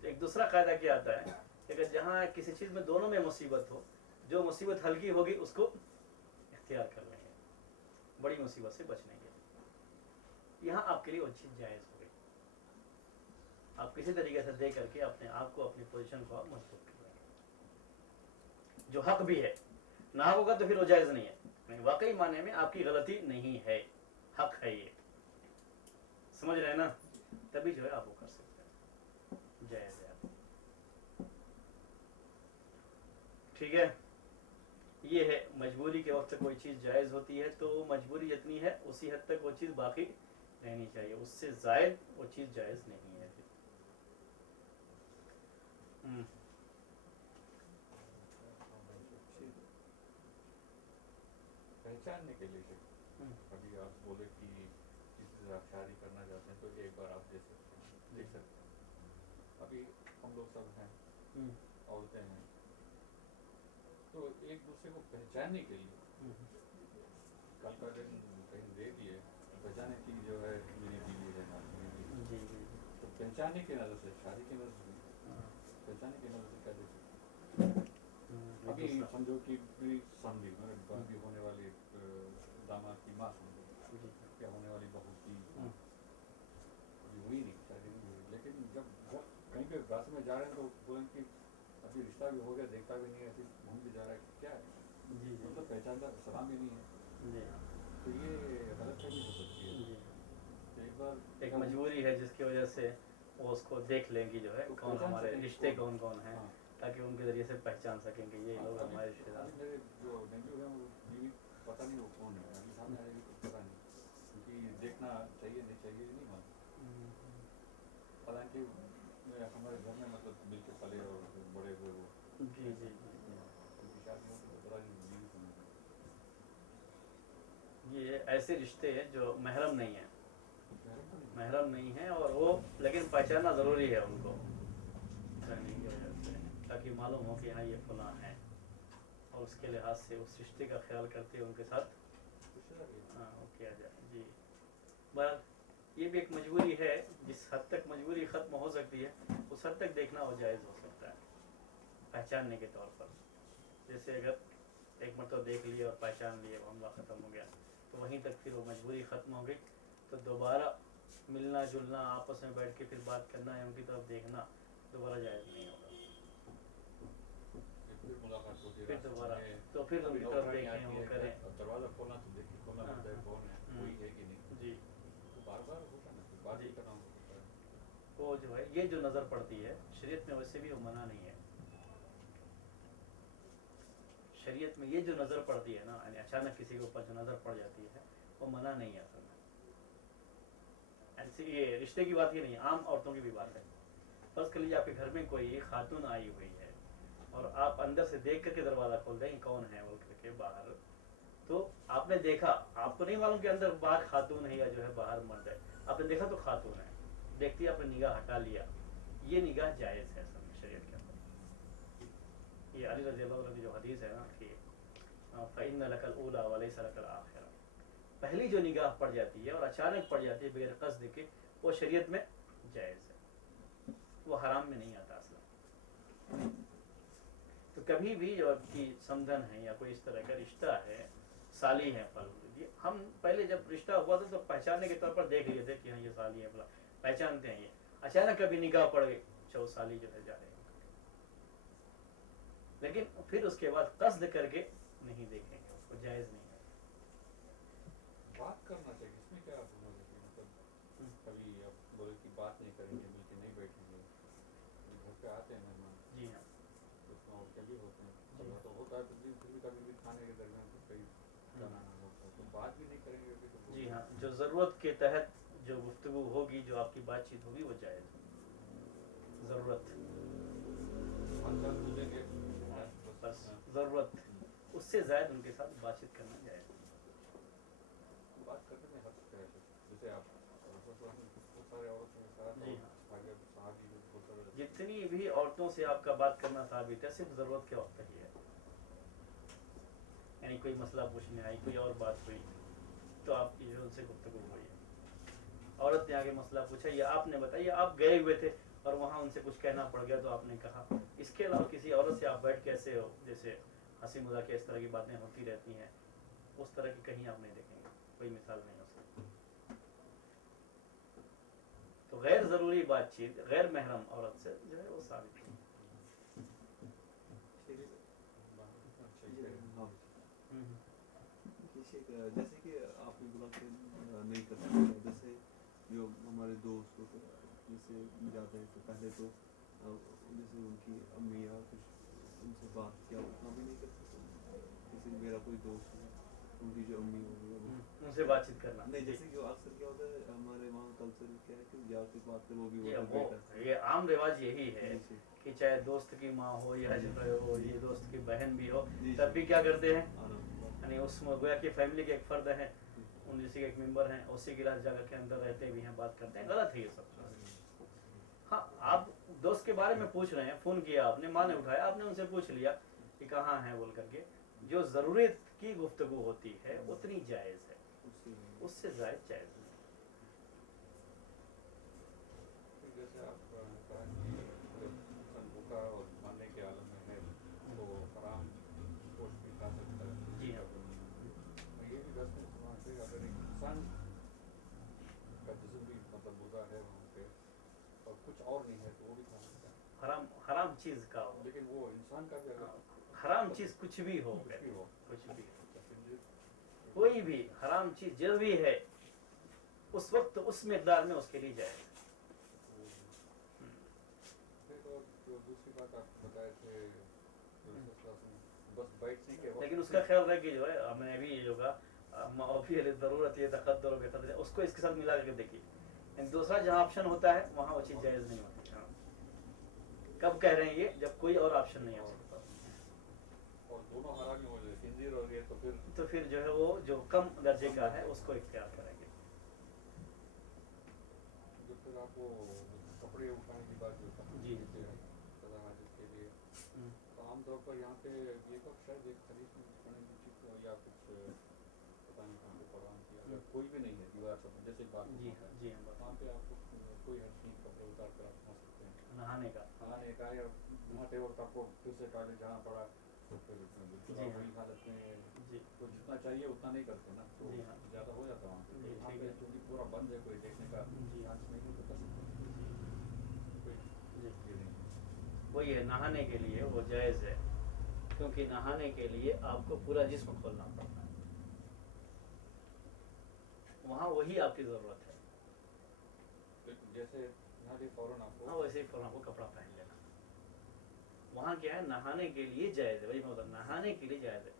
تو ایک دوسرا قاعدہ کیا آتا ہے کہ اگر جہاں کسی چیز میں دونوں میں مصیبت ہو، جو مصیبت ہلکی ہوگی اس کو اختیار کر لیں گے، بڑی مصیبت سے بچنے کے لیے۔ یہاں آپ کے لیے وہ چیز جائز ہو گئی، آپ کسی طریقے سے دے کر کے اپنے آپ کو، اپنی پوزیشن کو آپ مضبوط کر لیں گے، جو حق بھی ہے، نہ ہوگا تو پھر وہ جائز نہیں ہے، واقعی معنی میں آپ کی غلطی نہیں ہے، حق ہے، یہ سمجھ رہے ہیں نا، تبھی جو ہے آپ وہ کر سکتے ہیں، جائز ہے آپ، ٹھیک ہے۔ یہ ہے مجبوری کے وقت کوئی چیز جائز ہوتی ہے تو وہ مجبوری جتنی ہے اسی حد تک وہ چیز باقی رہنی چاہیے، اس سے زائد وہ چیز جائز نہیں ہے پھر۔ پہچاننے کے لیے ابھی آپ بولے کہ کسی سے آپ شادی کرنا چاہتے ہیں تو ایک بار آپ دے سکتے ہیں، دیکھ سکتے ہیں، ابھی ہم لوگ سب ہیں، عورتیں ہیں، تو ایک دوسرے کو پہچاننے کے لیے کل کا دن کہیں دے دیے، پہچانے کی جو ہے میری بیوی ہے نا، جی تو پہچاننے کی نظر سے، شادی کی نظر سے، پہچانے کی نظر سے کیا دے سکتے ہیں؟ ابھی سمجھو کہ میری سمجھی باقی ہونے والی داماد کی ماں سمجھو، کیا ہونے والی بہو کی ماں، ابھی ہوئی نہیں، شادی نہیں ہوئی، لیکن جب کہیں پہ راستے میں جا رہے ہیں تو بولیں کہ ابھی رشتہ بھی ہو گیا، دیکھتا بھی نہیں ہے، ایسے گھوم کے جا رہا ہے کہ کیا ہے، مطلب پہچانتا سلام بھی نہیں ہے، تو یہ غلط فہمی ہو سکتی ہے۔ ایک بار ایک مجبوری ہے جس کی وجہ سے وہ اس کو دیکھ لیں گی جو ہے کون ہمارے رشتے کون کون ہیں، تاکہ ان کے ذریعے سے پہچان سکیں کہ یہ لوگ ہمارے رشتے دار ہیں۔ میرے جو نیبو ہیں وہ بیوی پتہ نہیں وہ کون ہے، ابھی سامنے آئے گی تو پتہ نہیں، کیونکہ دیکھنا چاہیے نہیں چاہیے نہیں معلوم، حالانکہ ہمارے گھر میں مطلب مل کے پلے اور بڑے ہوئے وہ، جی شادی ہو تو پتہ نہیں بیوی کون ہے۔ یہ ایسے رشتے ہیں جو محرم نہیں ہیں، محرم نہیں ہیں، اور وہ لیکن پہچاننا ضروری ہے ان کو، تاکہ معلوم ہو کہ ہاں یہ فلاں ہے، اور اس کے لحاظ سے اس رشتے کا خیال کرتے ان کے ساتھ وہ کیا جائے۔ جی بہرحال یہ بھی ایک مجبوری ہے، جس حد تک مجبوری ختم ہو سکتی ہے اس حد تک دیکھنا وہ جائز ہو سکتا ہے پہچاننے کے طور پر۔ جیسے اگر ایک مرتبہ دیکھ لیے اور پہچان لیے، معاملہ ختم ہو گیا، تو وہیں تک پھر وہ مجبوری ختم ہو گئی، تو دوبارہ ملنا جلنا، آپس میں بیٹھ کے پھر بات کرنا یا ان کی طرف دیکھنا دوبارہ جائز نہیں ہوگا، پھر ملاقات ہوتی پھر ہے دوبارہ تو پھر ان کی طرف دیکھیں، وہ کریں، دروازہ کھولنا تو دیکھ کے کھولنا پڑتا ہے کون ہے، کوئی ہے کہ نہیں، جی تو بار بار ہوتا نا، پھر بات بھی کرنا ہوتا ہے۔ وہ جو ہے یہ جو نظر پڑتی ہے شریعت میں ویسے بھی وہ منع نہیں ہے، शरीयत में ये जो नज़र पड़ती है ना, यानी अचानक किसी के ऊपर जो नज़र पड़ जाती है वो मना नहीं है असल में। ऐसे ये रिश्ते की बात ही नहीं, आम औरतों की भी बात है। फर्ज कर लीजिए आपके घर में कोई खातून आई हुई है और आप अंदर से देख करके दरवाज़ा खोल दें कौन है बोल करके बाहर, तो आपने देखा, आपको नहीं मालूम कि अंदर बाहर खातून है या जो है बाहर मर्द है, आपने देखा तो खातून है, देखती आपने निगाह हटा लिया, ये निगाह जायज़ है असल में शरीयत के अंदर। ये अली रज़ी अल्लाह अन्हु की जो हदीस है ना कि फ़इन्न लकल ऊला व लैसा लकल आखिरा, पहली जो निगाह पड़ जाती है और अचानक पड़ जाती है बगैर क़स्द के, वो शरीयत में जायज़ है, वो हराम में नहीं आता असल। तो कभी भी जो आपकी समधन है या कोई इस तरह का रिश्ता है, साली है फल, हम पहले जब रिश्ता हुआ था तो पहचानने के तौर पर देख लिए थे कि हाँ ये साली है फला, पहचानते हैं ये, अचानक कभी निगाह पड़ गई चलो साली जो है जा रहे हैं, लेकिन फिर उसके बाद क़स्द करके नहीं देखेंगे, उसको जायज़ नहीं है। बात करना चाहिए, इसमें क्या मतलब कभी आप बोले कि बात नहीं करेंगे, मिलके नहीं बैठेंगे, घर पे आते हैं मेहमान, जी हाँ, उसमें और क्या भी होते हैं, तो होता है तो फिर भी कभी भी खाने के दरमियान तो कहीं जाना ना होता है, तो बात भी नहीं करेंगे फिर तो जी हाँ, जो ज़रूरत के तहत जो गुफ्तगू होगी, जो आपकी बातचीत होगी वो जायज़ है। ज़रूरत बस ज़रूरत, उससे ज़ायद उनके साथ बातचीत करना जायज़ है। बात करने में हद है, जैसे आप बहुत सारे औरतों के साथ जी हाँ, जितनी भी औरतों से आपका बात करना साबित है सिर्फ ज़रूरत के वक्त ही है, यानी कोई मसला पूछने आई, कोई और बात हुई तो आपकी जो उनसे गुफ्तगू हुई है। औरत ने आगे मसला पूछा या आपने बताया, आप गए हुए थे और वहाँ उनसे कुछ कहना पड़ गया तो आपने कहा, इसके अलावा किसी औरत से आप बैठ कैसे हो, जैसे हंसी मजाक इस तरह की बातें होती रहती हैं, उस तरह की कहीं आप नहीं देखेंगे, कोई मिसाल नहीं हो सकती। तो गैर ज़रूरी बातचीत गैर महरम औरत से जो है वो साबित है। जैसे कि आपने बोला कि नहीं कर सकते, जैसे जो हमारे दोस्त होते हैं जैसे जाते हैं तो पहले तो जैसे उनकी अम्मी या कुछ उनसे बात किया उतना भी नहीं कर सकते, जैसे मेरा कोई दोस्त है उनकी जो अम्मी होगी उनसे बातचीत करना नहीं, जैसे कि अक्सर क्या होता है हमारे वहाँ कल्चर क्या है कि जाके बात करो, वो भी ये आम रिवाज यही है कि चाहे दोस्त की माँ हो या जो हो, ये दोस्त की बहन भी हो, तब भी क्या करते हैं, यानी उस गोया की फैमिली के एक फ़र्द है, उन जैसे एक मेंबर हैं, उसी गिलास जगह के अंदर रहते भी हैं, बात करते हैं, गलत है ये सब। हाँ, आप दोस्त के बारे में पूछ रहे हैं, फ़ोन किया आपने, माँ ने उठाया, आपने उनसे पूछ लिया कि कहाँ हैं बोल करके, जो ज़रूरत की गुफ्तगू होती है उतनी जायज़ है, उससे ज़ायद जायज़ नहीं। जैसे आप कहा कि इंसान भूखा और मरने के आलम में है तो हराम गोश्त भी खा सकता है। जी हाँ, ये भी दस में समझते अगर एक इंसान का जिस्म भी मतलब बुरा है वहाँ पे और कुछ और नहीं है तो वो भी खा सकता है। हराम चीज़ का हो, लेकिन वो इंसान का भी अगर हराम चीज़ कुछ भी हो, कुछ भी हो कोई भी हराम चीज़ जो भी है उस वक्त उस मिकदार में उसके लिए जाए। तो जो दूसरी बात आप बताए थे बस बैठने के वक्त, लेकिन उसका ख्याल रहे कि जो है हमने भी ये जो कहा ज़रूरत ये तक़द्दुर बेक़द्र, उसको इसके साथ मिला करके देखिए, दूसरा जहाँ ऑप्शन होता है वहाँ वो चीज़ जायज़ नहीं होती। कब कह रहे हैं ये, जब कोई और ऑप्शन नहीं है उसके पास, और दोनों हरामी हो जाए खिंजीर और ये, तो फिर जो है वो जो कम दर्जे का है उसको इख्तियार करेंगे। जब तक आप वो कपड़े उठाने की बात जो जी सदा हाजिर के लिए, तो आमतौर पर यहाँ पे ये तो शायद एक हदीस में पढ़ने की चीज़ या कुछ पता नहीं कहाँ पे पढ़ा कि अगर कोई भी नहीं है दीवार पर जैसे बात जी हाँ, वहाँ पे आपको कोई हर चीज़ कपड़े उतार कर आप खा सकते हैं, नहाने का या नहाते वक्त आपको फिर से टॉयलेट जाना पड़ा तो फिर वही हालत में तो जितना चाहिए उतना नहीं करते ना, तो ज़्यादा हो जाता है वहाँ पे, क्योंकि पूरा बंद है, कोई देखने का चांस नहीं है, तो कर सकते हैं। वही है, नहाने के लिए वो जायज़ है, क्योंकि नहाने के लिए आपको पूरा जिस्म खोलना पड़ता है, वहाँ वही आपकी ज़रूरत है। जैसे फौरन आपको, हाँ वैसे ही फौरन आपको कपड़ा पहन लेना। वहाँ क्या है, नहाने के लिए जायज़ है, वही मतलब नहाने नहाने के लिए जायज़ है।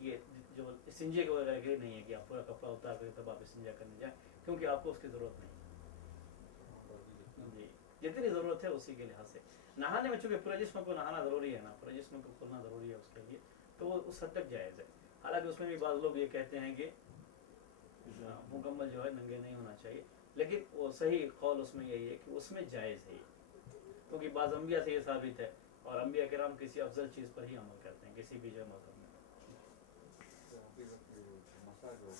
ये जो सिंजे वगैरह के लिए नहीं है कि आप पूरा कपड़ा उतार कर तब आप सिंजा करने जाए, क्योंकि आपको उसकी ज़रूरत नहीं जी, जितनी ज़रूरत है उसी के लिहाज से। नहाने में चूँकि पूरे जिस्म को नहाना ज़रूरी है ना, पूरे जिस्म को खोलना ज़रूरी है उसके लिए, तो वो उस हद तक जायज़ है। हालांकि उसमें भी बाद लोग ये कहते हैं कि मुकम्मल जो है नंगे नहीं होना चाहिए, लेकिन वो सही कौल उसमें यही है कि उसमें जायज़ है, क्योंकि बाज़ अम्बिया से ये साबित है, और अम्बिया किराम किसी अफजल चीज़ पर ही अमल करते हैं, किसी भी जो मज़हब में। मसा जो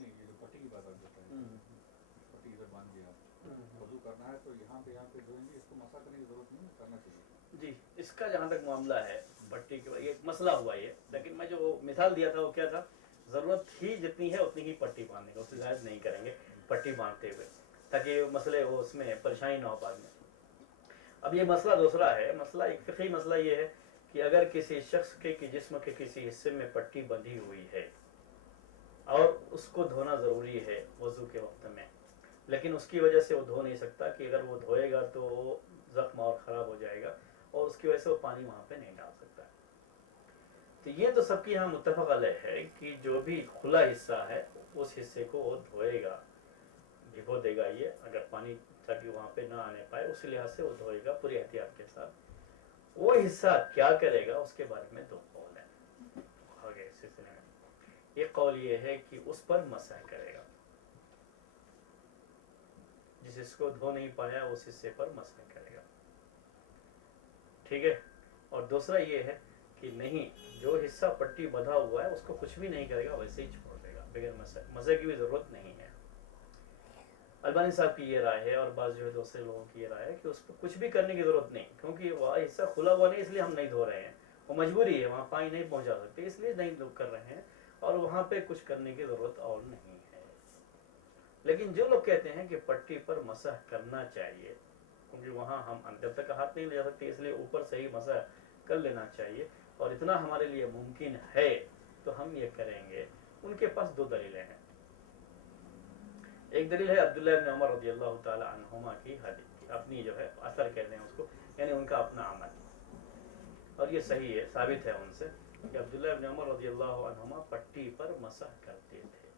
ये जो पट्टी की बात आप बताएं, पट्टी इधर बांध दिया, वजू करना है तो यहाँ पे धोएंगे, इसको मसा करने की जरूरत नहीं करना चाहिए जी। इसका जहाँ तक मामला है पट्टी के, ये मसला हुआ ये, लेकिन मैं जो मिसाल दिया था वो क्या था, ज़रूरत ही जितनी है उतनी ही पट्टी बांधने का, उससे ज़्यादा नहीं करेंगे पट्टी बांधते हुए, ताकि मसले वो उसमें परेशानी ना हो बाद में। अब ये मसला दूसरा है, मसला एक फ़िक़ही मसला ये है कि अगर किसी शख्स के जिस्म के किसी हिस्से में पट्टी बंधी हुई है और उसको धोना ज़रूरी है वज़ू के वक्त में, लेकिन उसकी वजह से वो धो नहीं सकता कि अगर वो धोएगा तो ज़ख्म और ख़राब हो जाएगा, और उसकी वजह से वो पानी वहाँ पे नहीं डाल सकता है। तो ये तो सबकी यहाँ मुत्तफ़क़ अलैह है कि जो भी खुला हिस्सा है उस हिस्से को वो धोएगा, भिगो देगा ये, अगर पानी ताकि वहाँ पे ना आने पाए, उस लिहाज से वो धोएगा पूरी एहतियात के साथ। वो हिस्सा क्या करेगा उसके बारे में दो कौल है आगे इस सिलसिले में। एक कौल ये है कि उस पर मसह करेगा, जिस हिस्से धो नहीं पाया उस हिस्से पर मसह करेगा, ठीक है। और दूसरा ये है कि नहीं, जो हिस्सा पट्टी बंधा हुआ है उसको कुछ भी नहीं करेगा, वैसे ही छोड़ देगा बगैर मसह की भी ज़रूरत नहीं है। अलबानी साहब की ये राय है, और बाज़ जो है दूसरे लोगों की ये राय है कि उसको कुछ भी करने की ज़रूरत नहीं, क्योंकि वह हिस्सा खुला हुआ नहीं, इसलिए हम नहीं धो रहे हैं, वो मजबूरी है, वहाँ पानी नहीं पहुँचा सकते इसलिए नहीं कर रहे हैं, और वहाँ पे कुछ करने की ज़रूरत और नहीं है। लेकिन जो लोग कहते हैं कि पट्टी पर मसह करना चाहिए, क्योंकि वहाँ हम जब तक हाथ नहीं ले जा सकते इसलिए ऊपर से ही मसह कर लेना चाहिए, और इतना हमारे लिए मुमकिन है तो हम ये करेंगे, उनके पास दो दलीलें हैं। एक दलील है अब्दुल्लाह इब्न उमर रज़ियल्लाहु ताला अन्हुमा की हदीस, अपनी जो है असर कहते हैं उसको, यानी उनका अपना अमल, और ये सही है, साबित है उनसे कि अब्दुल्लाह इब्न उमर रज़ियल्लाहु अन्हुमा पट्टी पर मसह करते थे,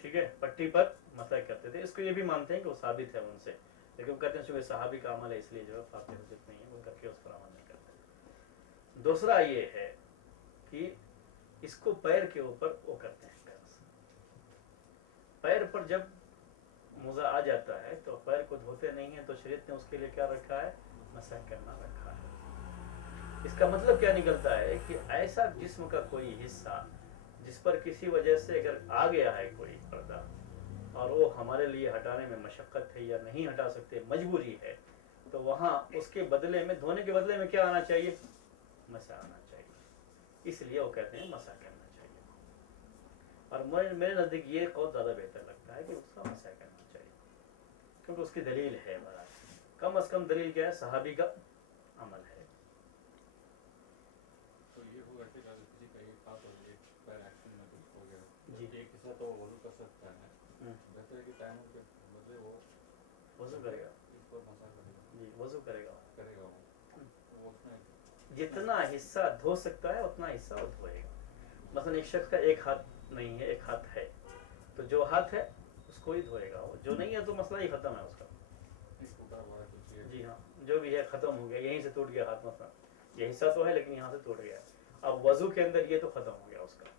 ठीक है, पट्टी पर मसह करते थे। इसको ये भी मानते हैं कि वो साबित है उनसे, लेकिन वो कहते हैं चूँकि सहाबी का अमल है इसलिए जो है फातिह हुज्जत नहीं है, वो करके उस पर अमल नहीं करते। दूसरा ये है कि इसको पैर के ऊपर वो करते हैं, पैर पर जब मोज़ा आ जाता है तो पैर को धोते नहीं है, तो शरीयत ने उसके लिए क्या रखा है, मसह करना रखा है। इसका मतलब क्या निकलता है कि ऐसा जिस्म का कोई हिस्सा जिस पर किसी वजह से अगर आ गया है कोई पर्दा, और वो हमारे लिए हटाने में मशक्क़त है या नहीं हटा सकते, मजबूरी है, तो वहाँ उसके बदले में, धोने के बदले में क्या आना चाहिए, मसह आना चाहिए। इसलिए वो कहते हैं मसह करना चाहिए, और मेरे नज़दीक ये कौल ज़्यादा बेहतर लगता है कि उसका मसह करना चाहिए, क्योंकि उसकी दलील है बड़ा, कम अज़ कम दलील क्या है, सहाबी का अमल है। तो ये होगा कि अगर किसी का एक हाथ और एक पैर एक्शन में कुछ हो गया, जी। एक हिस्सा तो वजू कर सकता है, बेहतर है कि टाइम के बदले वो वज़ू करेगा, इस पर मसा करेगा जी वज़ू करेगा वो उसमें जितना हिस्सा धो सकता है उतना हिस्सा वो धोएगा। मसलन एक शख्स का एक हाथ नहीं है, एक हाथ है, तो जो हाथ है उसको ही धोएगा, वो जो नहीं है तो मसला ही ख़त्म है उसका। टूटा हुआ है कुछ ये, जी हाँ, जो भी है ख़त्म हो गया, यहीं से टूट गया हाथ, मसला ये हिस्सा तो है लेकिन यहाँ से टूट गया, अब वज़ू के अंदर ये तो ख़त्म हो गया उसका,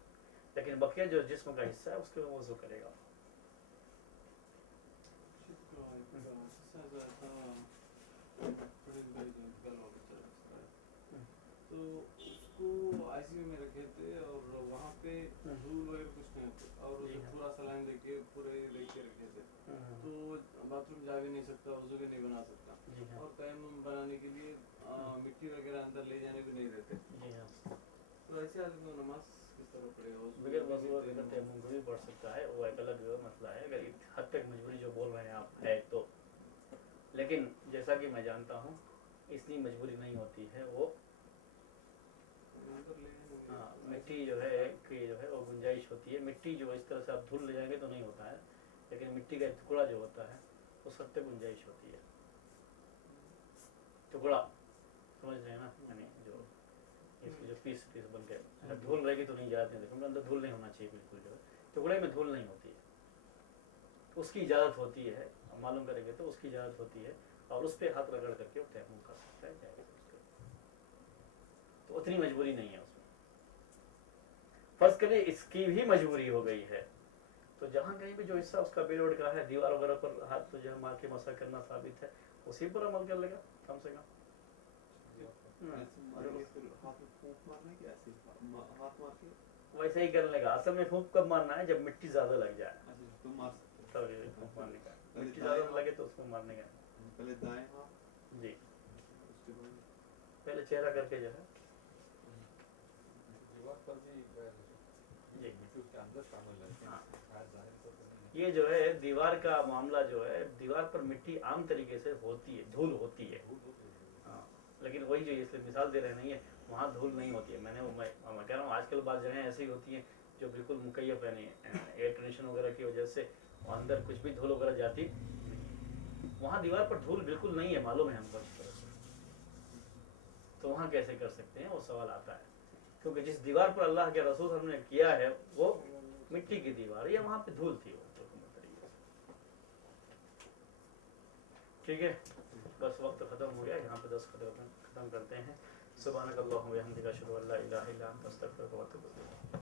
लेकिन बकिया जो जिस्म का हिस्सा है उसके वो वज़ू करेगा। तो उसको आईसीयू में रखे थे और वहाँ पे धूल वगैरह कुछ नहीं होते, और पूरा सलाइन देके पूरे लेके रखे थे, तो बाथरूम जा भी नहीं सकता, वज़ू भी नहीं बना सकता, और तयम्मुम बनाने के लिए मिट्टी वगैरह अंदर ले जाने भी नहीं देते। तो ऐसे आदमी को नमाज किस तरह पड़ेगा, बगैर वज़ू बगैर तयम्मुम भी पढ़ सकता है, वो एक अलग मसला है, अगर इस हद तक मजबूरी जो बोल रहे हैं आप है तो। लेकिन जैसा कि मैं जानता हूँ इतनी मजबूरी नहीं होती है, वो हाँ, मिट्टी जो है कि जो है वो गुंजाइश होती है, मिट्टी जो इस तरह से आप धुल ले जाएंगे तो नहीं होता है, लेकिन मिट्टी का टुकड़ा जो होता है उस हद तक गुंजाइश होती है, टुकड़ा समझ रहे हैं ना, यानी जो पीस पीस बन के, धूल रहेगी तो नहीं जलाते, देखो अंदर धूल नहीं होना चाहिए बिल्कुल, जो है टुकड़े में धूल नहीं होती है, उसकी इजाज़त होती है, मालूम करेंगे तो उसकी इजाज़त होती है, और उस पर हाथ रगड़ करके वो तैमूम कर सकता है, जाएगा उसके, तो उतनी मजबूरी नहीं है उसमें। फर्ज करें इसकी भी मजबूरी हो गई है, तो जहाँ कहीं भी जो हिस्सा उसका बेरोड का है, दीवार वगैरह पर हाथ तो जो है मार के मसा करना साबित है, उसी पर अमल कर लेगा कम से कम। ऐसे मारेंगे फिर हाथ में फूंक मारना है कि ऐसे हाथ मार के? वैसे ही करने लगा। असल में फूंक कब मारना है, जब मिट्टी ज्यादा लग जाए, अच्छा तो मार सकते हो। तब ये फूंक मारने का, पहले मिट्टी दाएं ज्यादा लगे तो उसको मारने का। पहले दाएं हाथ, जी, उसके बाद पहले चेहरा करके जो है, दीवार पर भी जी मिट्टी उसके अंदर शामिल है, हाँ। शायद जाहिर तौर पर नहीं। ये जो है दीवार का मामला जो है, दीवार पर मिट्टी आम तरीके से होती है, धूल होती है, धूल होती है। हाँ, लेकिन वही जो इसलिए मिसाल दे रहे नहीं है, वहाँ धूल नहीं होती है। मैं कह रहा हूँ आजकल बात जगह ऐसी होती हैं जो बिल्कुल मुकैयफ है, नहीं एयर कंडीशन वगैरह की वजह से अंदर कुछ भी धूल वगैरह जाती, वहाँ दीवार पर धूल बिल्कुल नहीं है, मालूम है हमको अच्छी तरह से, तो वहाँ कैसे कर सकते हैं, वो सवाल आता है, क्योंकि जिस दीवार पर अल्लाह के रसूल हमने किया है वो मिट्टी की दीवार है, वहाँ पे धूल थी वो, ठीक है। बस वक्त ख़त्म हो गया, यहाँ पे 10 खत्म करते हैं। सुब्हानक अल्लाहुम्मा व बिहम्दिका अशहदु अल्ला इलाहा इल्ला अंता अस्तगफिरुका व अतूबु इलैक।